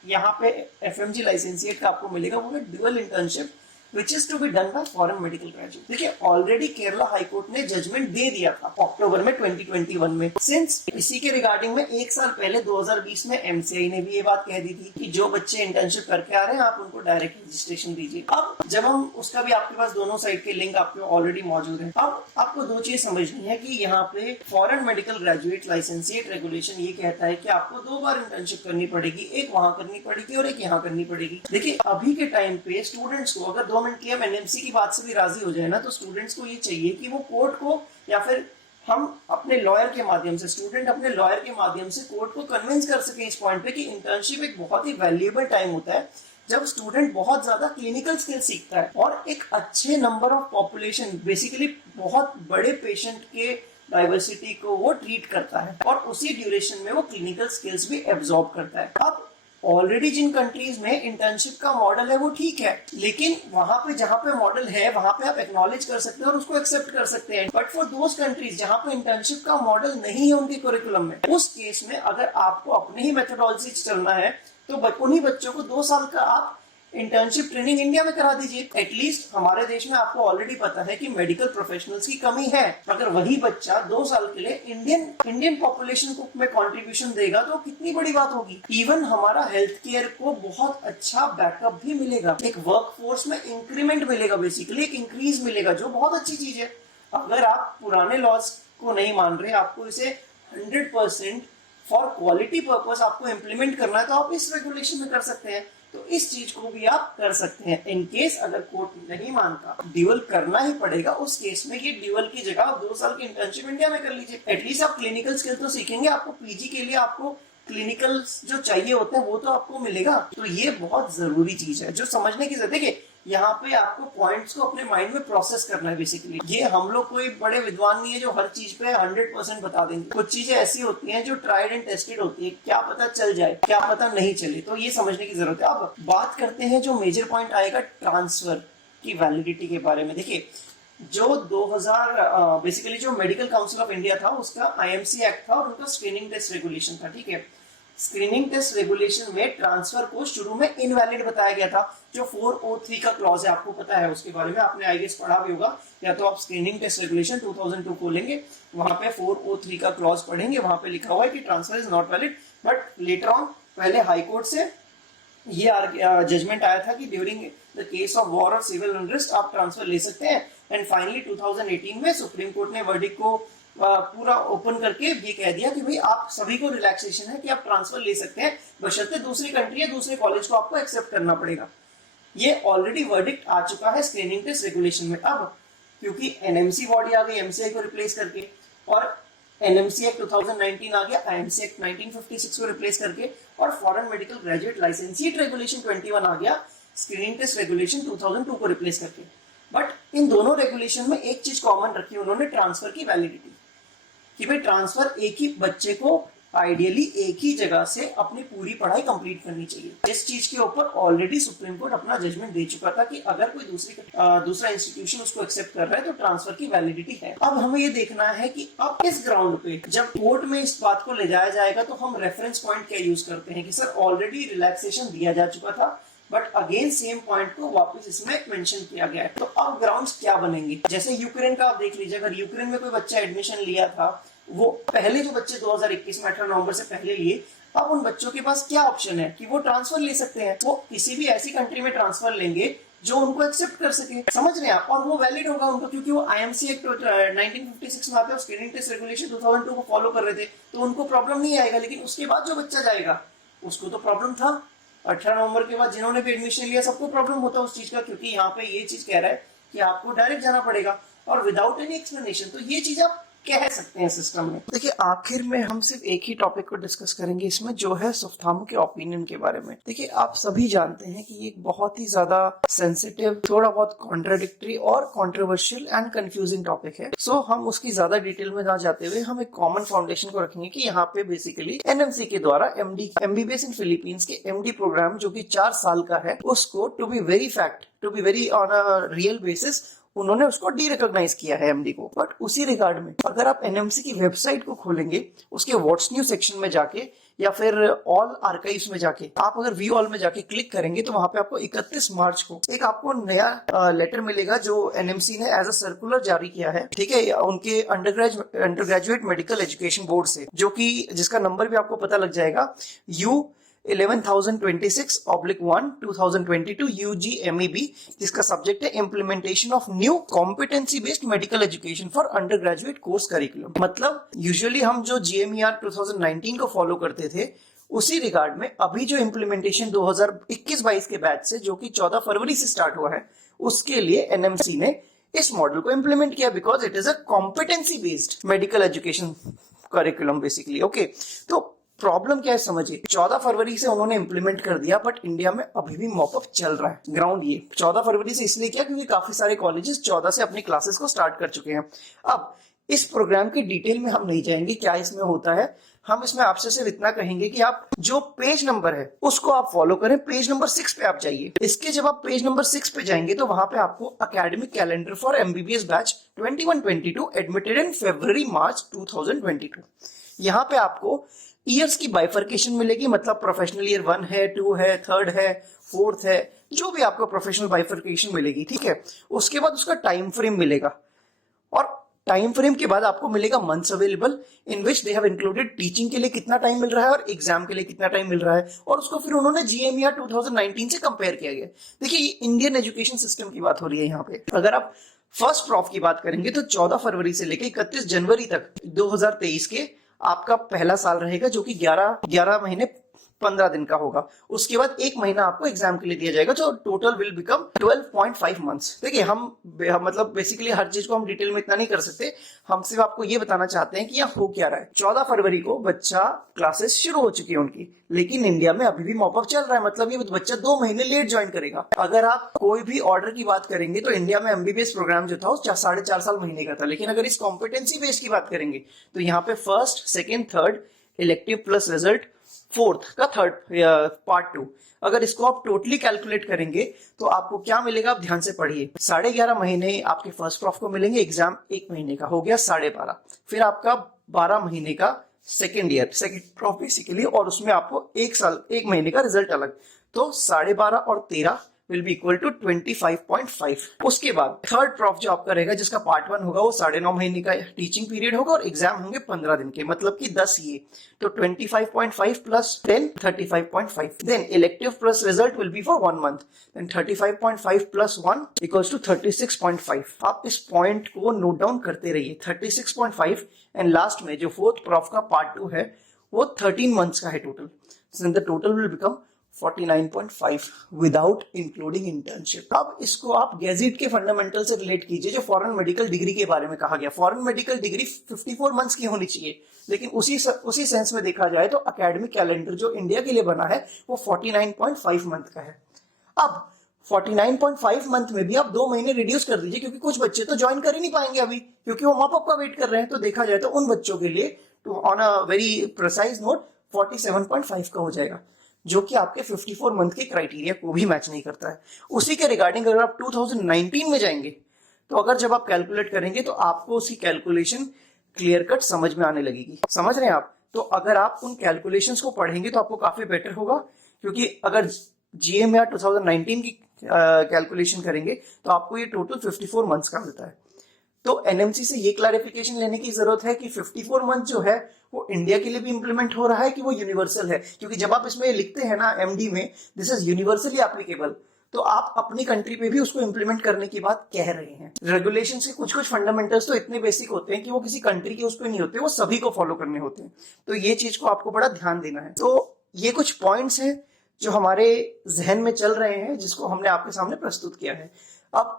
यहाँ पे एफएमजी लाइसेंसिएट का आपको मिलेगा वो है dual internship which is to be done by foreign medical graduate. देखिए, ऑलरेडी केरला हाईकोर्ट ने जजमेंट दे दिया था अक्टूबर में 2021 में। सिंस इसी के रिगार्डिंग में एक साल पहले 2020 में एमसीआई ने भी ये बात कह दी थी कि जो बच्चे इंटर्नशिप करके आ रहे हैं आप उनको डायरेक्ट रजिस्ट्रेशन दीजिए। अब जब हम उसका भी, आपके पास दोनों साइड के लिंक आपके ऑलरेडी मौजूद है। अब आपको दो चीज समझनी है कि यहाँ पे foreign medical graduate licentiate regulation ये कहता है कि आपको 2 बार इंटर्नशिप करनी पड़ेगी, एक वहां करनी पड़ेगी और एक यहाँ करनी पड़ेगी। देखिए, अभी के टाइम पे स्टूडेंट्स को, अगर 2 मिनट की हम एनएमसी की बात से भी राजी हो जाए ना, तो स्टूडेंट्स को ये चाहिए कि वो कोर्ट को, या फिर हम अपने लॉयर के माध्यम से, स्टूडेंट अपने लॉयर के माध्यम से कोर्ट को कन्विंस कर सके इस पॉइंट पे कि इंटर्नशिप एक बहुत ही वैल्यूएबल टाइम होता है जब स्टूडेंट बहुत ज्यादा क्लिनिकल स्किल सीखता है और एक अच्छे नंबर ऑफ पॉपुलेशन, बेसिकली बहुत बड़े पेशेंट के डाइवर्सिटी को वो ट्रीट करता है और उसी ड्यूरेशन में वो क्लिनिकल स्किल्स भी एब्जॉर्ब करता है। अब ऑलरेडी जिन कंट्रीज में इंटर्नशिप का मॉडल है वो ठीक है, लेकिन वहां पे जहां पे मॉडल है वहां पे आप एक्नॉलेज कर सकते हैं और उसको एक्सेप्ट कर सकते हैं। बट फॉर दोज कंट्रीज जहां पे इंटर्नशिप का मॉडल नहीं है उनके करिकुलम में, उस केस में अगर आपको अपने ही मेथोडोलॉजी चलना है तो उन्हीं बच्चों को 2 साल का आप इंटर्नशिप ट्रेनिंग इंडिया में करा दीजिए। एटलीस्ट हमारे देश में आपको ऑलरेडी पता है कि मेडिकल प्रोफेशनल्स की कमी है। अगर वही बच्चा 2 साल के लिए इंडियन पॉपुलेशन को में कंट्रीब्यूशन देगा तो कितनी बड़ी बात होगी। इवन हमारा हेल्थ केयर को बहुत अच्छा बैकअप भी मिलेगा, एक वर्क फोर्स में इंक्रीमेंट मिलेगा, बेसिकली एक इंक्रीज मिलेगा, जो बहुत अच्छी चीज है। अगर आप पुराने लॉज को नहीं मान रहे, आपको इसे 100% फॉर क्वालिटी पर्पस आपको इम्प्लीमेंट करना है, तो आप इस रेगुलेशन में कर सकते हैं। तो इस चीज को भी आप कर सकते हैं। इन केस अगर कोर्ट नहीं मानता, ड्यूअल करना ही पड़ेगा, उस केस में ये ड्यूअल की जगह आप 2 साल की इंटर्नशिप इंडिया में कर लीजिए। एटलीस्ट आप क्लिनिकल स्किल तो सीखेंगे, आपको पीजी के लिए आपको क्लिनिकल जो चाहिए होते हैं वो तो आपको मिलेगा। तो ये बहुत जरूरी चीज है जो समझने की जरूरत है। यहाँ पे आपको पॉइंट्स को अपने माइंड में प्रोसेस करना है बेसिकली। ये हम लोग कोई बड़े विद्वान नहीं है जो हर चीज पे 100% बता देंगे। कुछ चीजें ऐसी होती हैं जो ट्राइड एंड टेस्टेड होती है, क्या पता चल जाए, क्या पता नहीं चले, तो ये समझने की जरूरत है। अब बात करते हैं जो मेजर पॉइंट आएगा ट्रांसफर की वैलिडिटी के बारे में। देखिए, जो 2000 बेसिकली जो मेडिकल काउंसिल ऑफ इंडिया था उसका IMC एक्ट था और उनका स्क्रीनिंग टेस्ट रेगुलेशन था, ठीक है। स्क्रीनिंग टेस्ट रेगुलेशन में ट्रांसफर को शुरू में इनवैलिड बताया गया था। जो 403 का क्लॉज है, आपको पता है उसके बारे में, आपने आई गेस पढ़ा भी होगा, या तो आप स्क्रीनिंग टेस्ट रेगुलेशन 2002 खोलेंगे, वहां पे 403 का क्लॉज पढ़ेंगे, वहां पे लिखा हुआ है कि transfer is not valid. But later on पहले हाई कोर्ट से ये जजमेंट आया था कि during the case of war और सिविल अनरेस्ट आप ट्रांसफर ले सकते हैं। एंड फाइनली 2018 में सुप्रीम कोर्ट ने वर्डिक्ट को पूरा ओपन करके ये कह दिया कि भाई आप सभी को रिलैक्सेशन है कि आप ट्रांसफर ले सकते हैं, बशर्ते दूसरी कंट्री या दूसरे कॉलेज को आपको एक्सेप्ट करना पड़ेगा। ये ऑलरेडी वर्डिक्ट आ चुका है स्क्रीनिंग टेस्ट रेगुलेशन में। अब क्योंकि एनएमसी बॉडी आ गई एमसीआई को रिप्लेस करके, और एनएमसी एक्ट 2019 आ गया आईएमसी एक्ट 1956 को रिप्लेस करके, और foreign medical graduate licentiate regulation 21 आ गया स्क्रीनिंग टेस्ट रेगुलेशन 2002 को रिप्लेस करके। बट इन दोनों रेगुलेशन में एक चीज कॉमन रखी उन्होंने, ट्रांसफर की वैलिडिटी, कि भाई ट्रांसफर एक ही बच्चे को आइडियली एक ही जगह से अपनी पूरी पढ़ाई कंप्लीट करनी चाहिए। इस चीज के ऊपर ऑलरेडी सुप्रीम कोर्ट अपना जजमेंट दे चुका था कि अगर कोई दूसरा इंस्टीट्यूशन उसको एक्सेप्ट कर रहा है तो ट्रांसफर की वैलिडिटी है। अब हमें ये देखना है कि अब इस ग्राउंड पे जब कोर्ट में इस बात को ले जाया जाएगा तो हम रेफरेंस पॉइंट क्या यूज करते हैं कि सर ऑलरेडी रिलैक्सेशन दिया जा चुका था, बट अगेन सेम पॉइंट को वापस इसमें मेंशन किया गया है। तो अब ग्राउंड्स क्या बनेंगे? जैसे यूक्रेन का आप देख लीजिए, अगर यूक्रेन में कोई बच्चा एडमिशन लिया था, वो पहले जो बच्चे 2021 में 18 नवंबर से पहले लिए, अब उन बच्चों के पास क्या ऑप्शन है कि वो ट्रांसफर ले सकते हैं। वो किसी भी ऐसी कंट्री में ट्रांसफर लेंगे जो उनको एक्सेप्ट कर सके, समझ रहे हैं आप, और वो वैलिड होगा उनको, क्योंकि वो आईएमसी एक्ट 1956 में आते हैं, स्क्रीनिंग टेस्ट रेगुलेशन 2002 को फॉलो कर रहे थे, तो उनको प्रॉब्लम नहीं आएगा। लेकिन उसके बाद जो बच्चा जाएगा उसको तो प्रॉब्लम था। 18 नवंबर के बाद जिन्होंने भी एडमिशन लिया सबको प्रॉब्लम होता है उस चीज का, क्योंकि यहाँ पे ये चीज कह रहा है कि आपको डायरेक्ट जाना पड़ेगा और विदाउट एनी एक्सप्लेनेशन। तो ये चीज आप कह सकते हैं सिस्टम में। देखिए आखिर में हम सिर्फ एक ही टॉपिक को डिस्कस करेंगे इसमें, जो है सुफ्थामो के ओपिनियन के बारे में। देखिए आप सभी जानते हैं कि ये एक बहुत ही ज्यादा सेंसिटिव, थोड़ा बहुत कॉन्ट्राडिक्टरी और कंट्रोवर्शियल एंड कंफ्यूजिंग टॉपिक है। सो हम उसकी ज्यादा डिटेल में ना जाते हुए हम एक कॉमन फाउंडेशन को रखेंगे कि यहाँ पे बेसिकली एनएमसी के द्वारा एमबीबीएस इन फिलीपींस के एमडी प्रोग्राम जो कि 4 साल का है, उसको to be very on a real basis उन्होंने उसको डी रिकॉग्नाइज किया है एमडी को। बट उसी रिगार्ड में अगर आप एनएमसी की वेबसाइट को खोलेंगे, उसके व्हाट्स न्यू सेक्शन में जाके या फिर ऑल आर्काइव्स में जाके, आप अगर व्यू ऑल में जाके क्लिक करेंगे तो वहां पे आपको 31 मार्च को एक आपको नया लेटर मिलेगा जो एनएमसी ने एज अ सर्कुलर जारी किया है, ठीक है, उनके under graduate medical education board से, जो कि जिसका नंबर भी आपको पता लग जाएगा, U 11,026/1 2022 UGMEB, जिसका सब्जेक्ट है implementation of new competency based medical education for under graduate course curriculum. मतलब यूजुअली हम जो GMER 2019 को फॉलो करते थे, उसी रिगार्ड में अभी जो इम्प्लीमेंटेशन 2021-22 के बैच से, जो कि 14 फरवरी से स्टार्ट हुआ है, उसके लिए एनएमसी ने इस मॉडल को इम्प्लीमेंट किया, because it is a competency based medical education curriculum basically. Okay, तो प्रॉब्लम क्या है समझिए, 14 फरवरी से उन्होंने इंप्लीमेंट कर दिया, बट इंडिया में अभी भी मॉपअप चल रहा है। ग्राउंड ये 14 फरवरी से इसलिए किया क्योंकि काफी सारे कॉलेजेस 14 से अपनी क्लासेस को स्टार्ट कर चुके हैं। अब इस प्रोग्राम की डिटेल में हम नहीं जाएंगे क्या इसमें होता है, हम इसमें आपसे सिर्फ इतना कहेंगे कि आप जो पेज नंबर है उसको आप फॉलो करें। पेज नंबर 6 पे आप जाइए। इसके जब आप पेज नंबर 6 पे जाएंगे तो वहां पे आपको academic calendar for MBBS batch 21-22 admitted in February March 2022, यहाँ पे आपको ईयर्स की बाइफर्केशन मिलेगी, मतलब प्रोफेशनल ईयर 1 है, 2 है, 3rd है, 4th है, जो भी आपको प्रोफेशनल बाइफर्केशन मिलेगी, ठीक है। उसके बाद उसका टाइम फ्रेम मिलेगा, और टाइम फ्रेम के बाद आपको मिलेगा months available in which they have included teaching के लिए कितना टाइम मिल रहा है और एग्जाम के लिए कितना टाइम मिल रहा है, और उसको फिर उन्होंने GMER 2019 से कंपेयर किया गया। देखिए इंडियन एजुकेशन सिस्टम की बात हो रही है यहाँ पे। अगर आप फर्स्ट प्रॉफ की बात करेंगे तो 14 फरवरी से लेकर 31 जनवरी तक 2023 के आपका पहला साल रहेगा, जो कि 11 महीने 15 दिन का होगा। उसके बाद 1 महीना आपको एग्जाम के लिए दिया जाएगा, जो टोटल विल बिकम 12.5 मंथ्स। देखिए हम मतलब बेसिकली हर चीज को हम डिटेल में इतना नहीं कर सकते, हम सिर्फ आपको ये बताना चाहते हैं कि यहाँ हो क्या रहा है। 14 फरवरी को बच्चा क्लासेस शुरू हो चुकी है उनकी, लेकिन इंडिया में अभी भी मॉपअप चल रहा है, मतलब ये बच्चा 2 महीने लेट ज्वाइन करेगा। अगर आप कोई भी ऑर्डर की बात करेंगे तो इंडिया में एमबीबीएस प्रोग्राम जो था वो 4.5 साल महीने का था, लेकिन अगर इस कॉम्पिटेंसी बेस की बात करेंगे तो यहाँ पे 1st, 2nd, 3rd elective plus result, 4th का 3rd पार्ट 2, अगर इसको आप टोटली कैलकुलेट करेंगे तो आपको क्या मिलेगा, आप ध्यान से पढ़िए। 11.5 महीने आपके फर्स्ट प्रॉफ को मिलेंगे, एग्जाम 1 महीने का हो गया 12.5, फिर आपका 12 महीने का second year, second prof basically, और उसमें आपको एक महीने का रिजल्ट अलग। तो 12.5 और 13 विल बी इक्वल टू 25.5। उसके बाद थर्ड प्रॉफ जो आपका रहेगा, जिसका पार्ट 1 होगा, वो 9.5 महीने का टीचिंग पीरियड होगा और एग्जाम होंगे 15 दिन के, मतलब कि 10 ये। तो 25.5 plus 10 35.5। Then elective plus result will be for 1 month. Then 35.5 plus 1 equals to 36.5। आप इस पॉइंट को नोट डाउन करते रहिए, 36.5। एंड लास्ट में जो फोर्थ प्रॉफ का पार्ट 2 है वो 13 मंथ्स का है total. So the total will become 49.5 without including internship. अब इसको आप गैजेट के फंडामेंटल से रिलेट कीजिए, जो फॉरेन मेडिकल डिग्री के बारे में कहा गया। फॉरेन मेडिकल डिग्री 54 मंथ्स की होनी चाहिए, लेकिन उसी सेंस में देखा जाए तो एकेडमिक कैलेंडर जो इंडिया के लिए बना है वो 49.5 मंथ का है। अब 49.5 मंथ में भी आप 2 महीने रिड्यूस कर दीजिए, क्योंकि कुछ बच्चे तो ज्वाइन कर ही नहीं पाएंगे अभी, क्योंकि वो माँ बाप का वेट कर रहे हैं। तो देखा जाए तो उन बच्चों के लिए on a very precise note 47.5 का हो जाएगा, जो कि आपके 54 मंथ के क्राइटेरिया को भी मैच नहीं करता है। उसी के रिगार्डिंग अगर आप 2019 में जाएंगे, तो अगर जब आप कैलकुलेट करेंगे तो आपको उसकी कैलकुलेशन क्लियर कट समझ में आने लगेगी। समझ रहे हैं आप? तो अगर आप उन कैलकुलेशंस को पढ़ेंगे तो आपको काफी बेटर होगा, क्योंकि अगर जीएम या 2019 की कैलकुलेशन करेंगे तो आपको ये टोटल 54 मंथ्स का मिलता है। तो एनएमसी से ये क्लैरिफिकेशन लेने की जरूरत है कि 54 मंथ जो है वो इंडिया के लिए भी इंप्लीमेंट हो रहा है कि वो यूनिवर्सल है, क्योंकि जब आप इसमें लिखते हैं ना एमडी में दिस इज यूनिवर्सली एप्लीकेबल, तो आप अपनी कंट्री पे भी उसको इंप्लीमेंट करने की बात कह रहे हैं। रेगुलेशन के कुछ कुछ फंडामेंटल्स तो इतने बेसिक होते हैं कि वो किसी कंट्री के उस पर नहीं होते, वो सभी को फॉलो करने होते हैं। तो ये चीज को आपको बड़ा ध्यान देना है। तो ये कुछ पॉइंट्स हैं जो हमारे जहन में चल रहे हैं, जिसको हमने आपके सामने प्रस्तुत किया है। अब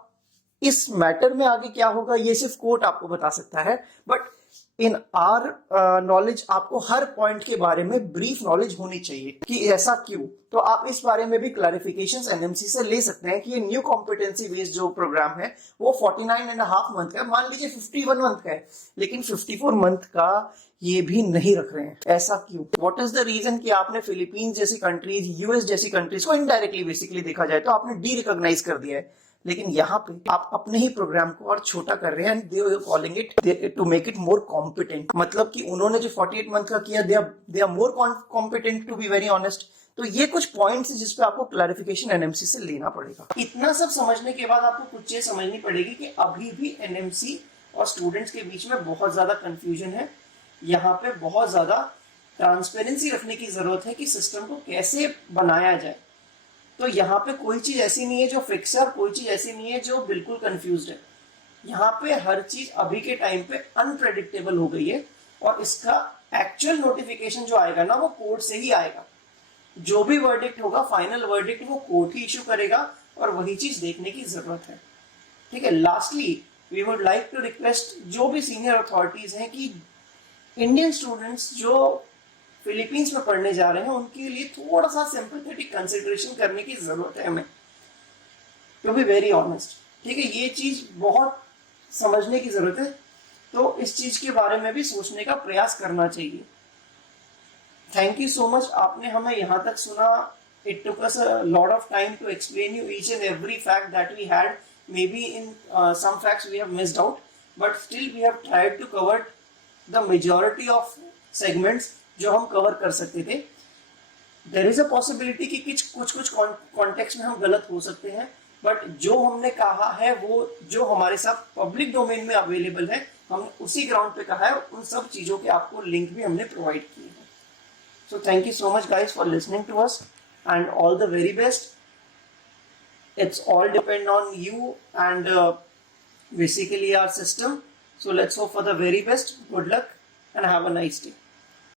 इस मैटर में आगे क्या होगा ये सिर्फ कोर्ट आपको बता सकता है, बट इन आर नॉलेज आपको हर पॉइंट के बारे में ब्रीफ नॉलेज होनी चाहिए कि ऐसा क्यों। तो आप इस बारे में भी क्लैरिफिकेशंस एनएमसी से ले सकते हैं कि ये न्यू कॉम्पिटेंसी बेस्ड जो प्रोग्राम है वो 49.5 मंथ का है, मान लीजिए 51 मंथ का है, लेकिन 54 मंथ का ये भी नहीं रख रहे हैं। ऐसा क्यों? व्हाट इज द रीजन कि आपने फिलीपींस जैसी कंट्रीज, यूएस जैसी कंट्रीज को इनडायरेक्टली बेसिकली देखा जाए तो आपने डी रिकॉग्नाइज कर दिया है, लेकिन यहाँ पे आप अपने ही प्रोग्राम को और छोटा कर रहे हैं and they are calling it to make it more competent. मतलब कि उन्होंने जो 48 मंथ का किया they are more competent to be very honest. तो ये कुछ पॉइंट्स है जिसपे आपको क्लैरिफिकेशन एनएमसी से लेना पड़ेगा। इतना सब समझने के बाद आपको कुछ चीज समझनी पड़ेगी कि अभी भी एनएमसी और स्टूडेंट्स के बीच में बहुत ज्यादा कंफ्यूजन है। यहाँ पे बहुत ज्यादा ट्रांसपेरेंसी रखने की जरूरत है कि सिस्टम को कैसे बनाया जाए। तो यहाँ पे कोई चीज ऐसी नहीं है जो फिक्स है और कोई चीज ऐसी नहीं है जो बिल्कुल कंफ्यूज्ड है। यहाँ पे हर चीज अभी के टाइम पे अनप्रेडिक्टेबल हो गई है, और इसका एक्चुअल नोटिफिकेशन जो आएगा ना वो कोर्ट से ही आएगा। जो भी वर्डिक्ट होगा, फाइनल वर्डिक्ट वो कोर्ट ही इशू करेगा, और वही चीज देखने की जरूरत है। ठीक है। Lastly we would like to request जो भी सीनियर अथॉरिटीज हैं कि इंडियन स्टूडेंट्स जो फिलीपींस में पढ़ने जा रहे हैं उनके लिए थोड़ा सा सिंपैथेटिक कंसिडरेशन करने की जरूरत है हमें, टू बी वेरी ऑनेस्ट। ठीक है, ये चीज बहुत समझने की जरूरत है, तो इस चीज के बारे में भी सोचने का प्रयास करना चाहिए। थैंक यू सो मच, आपने हमें यहाँ तक सुना। It took us a lot of time to explain you each and every fact that we had. Maybe in some facts we have missed out, but still we have tried to cover the majority of segments जो हम cover कर सकते थे। There is a possibility कि कुछ context में हम गलत हो सकते हैं, बट जो हमने कहा है वो जो हमारे साथ पब्लिक डोमेन में अवेलेबल है हमने उसी ग्राउंड पे कहा है, उन सब चीजों के आपको लिंक भी हमने प्रोवाइड किए हैं। So thank you so much guys for listening to us and all the very best. It's all depend on you and basically our system. So let's hope for the very best. Good luck and have a nice day.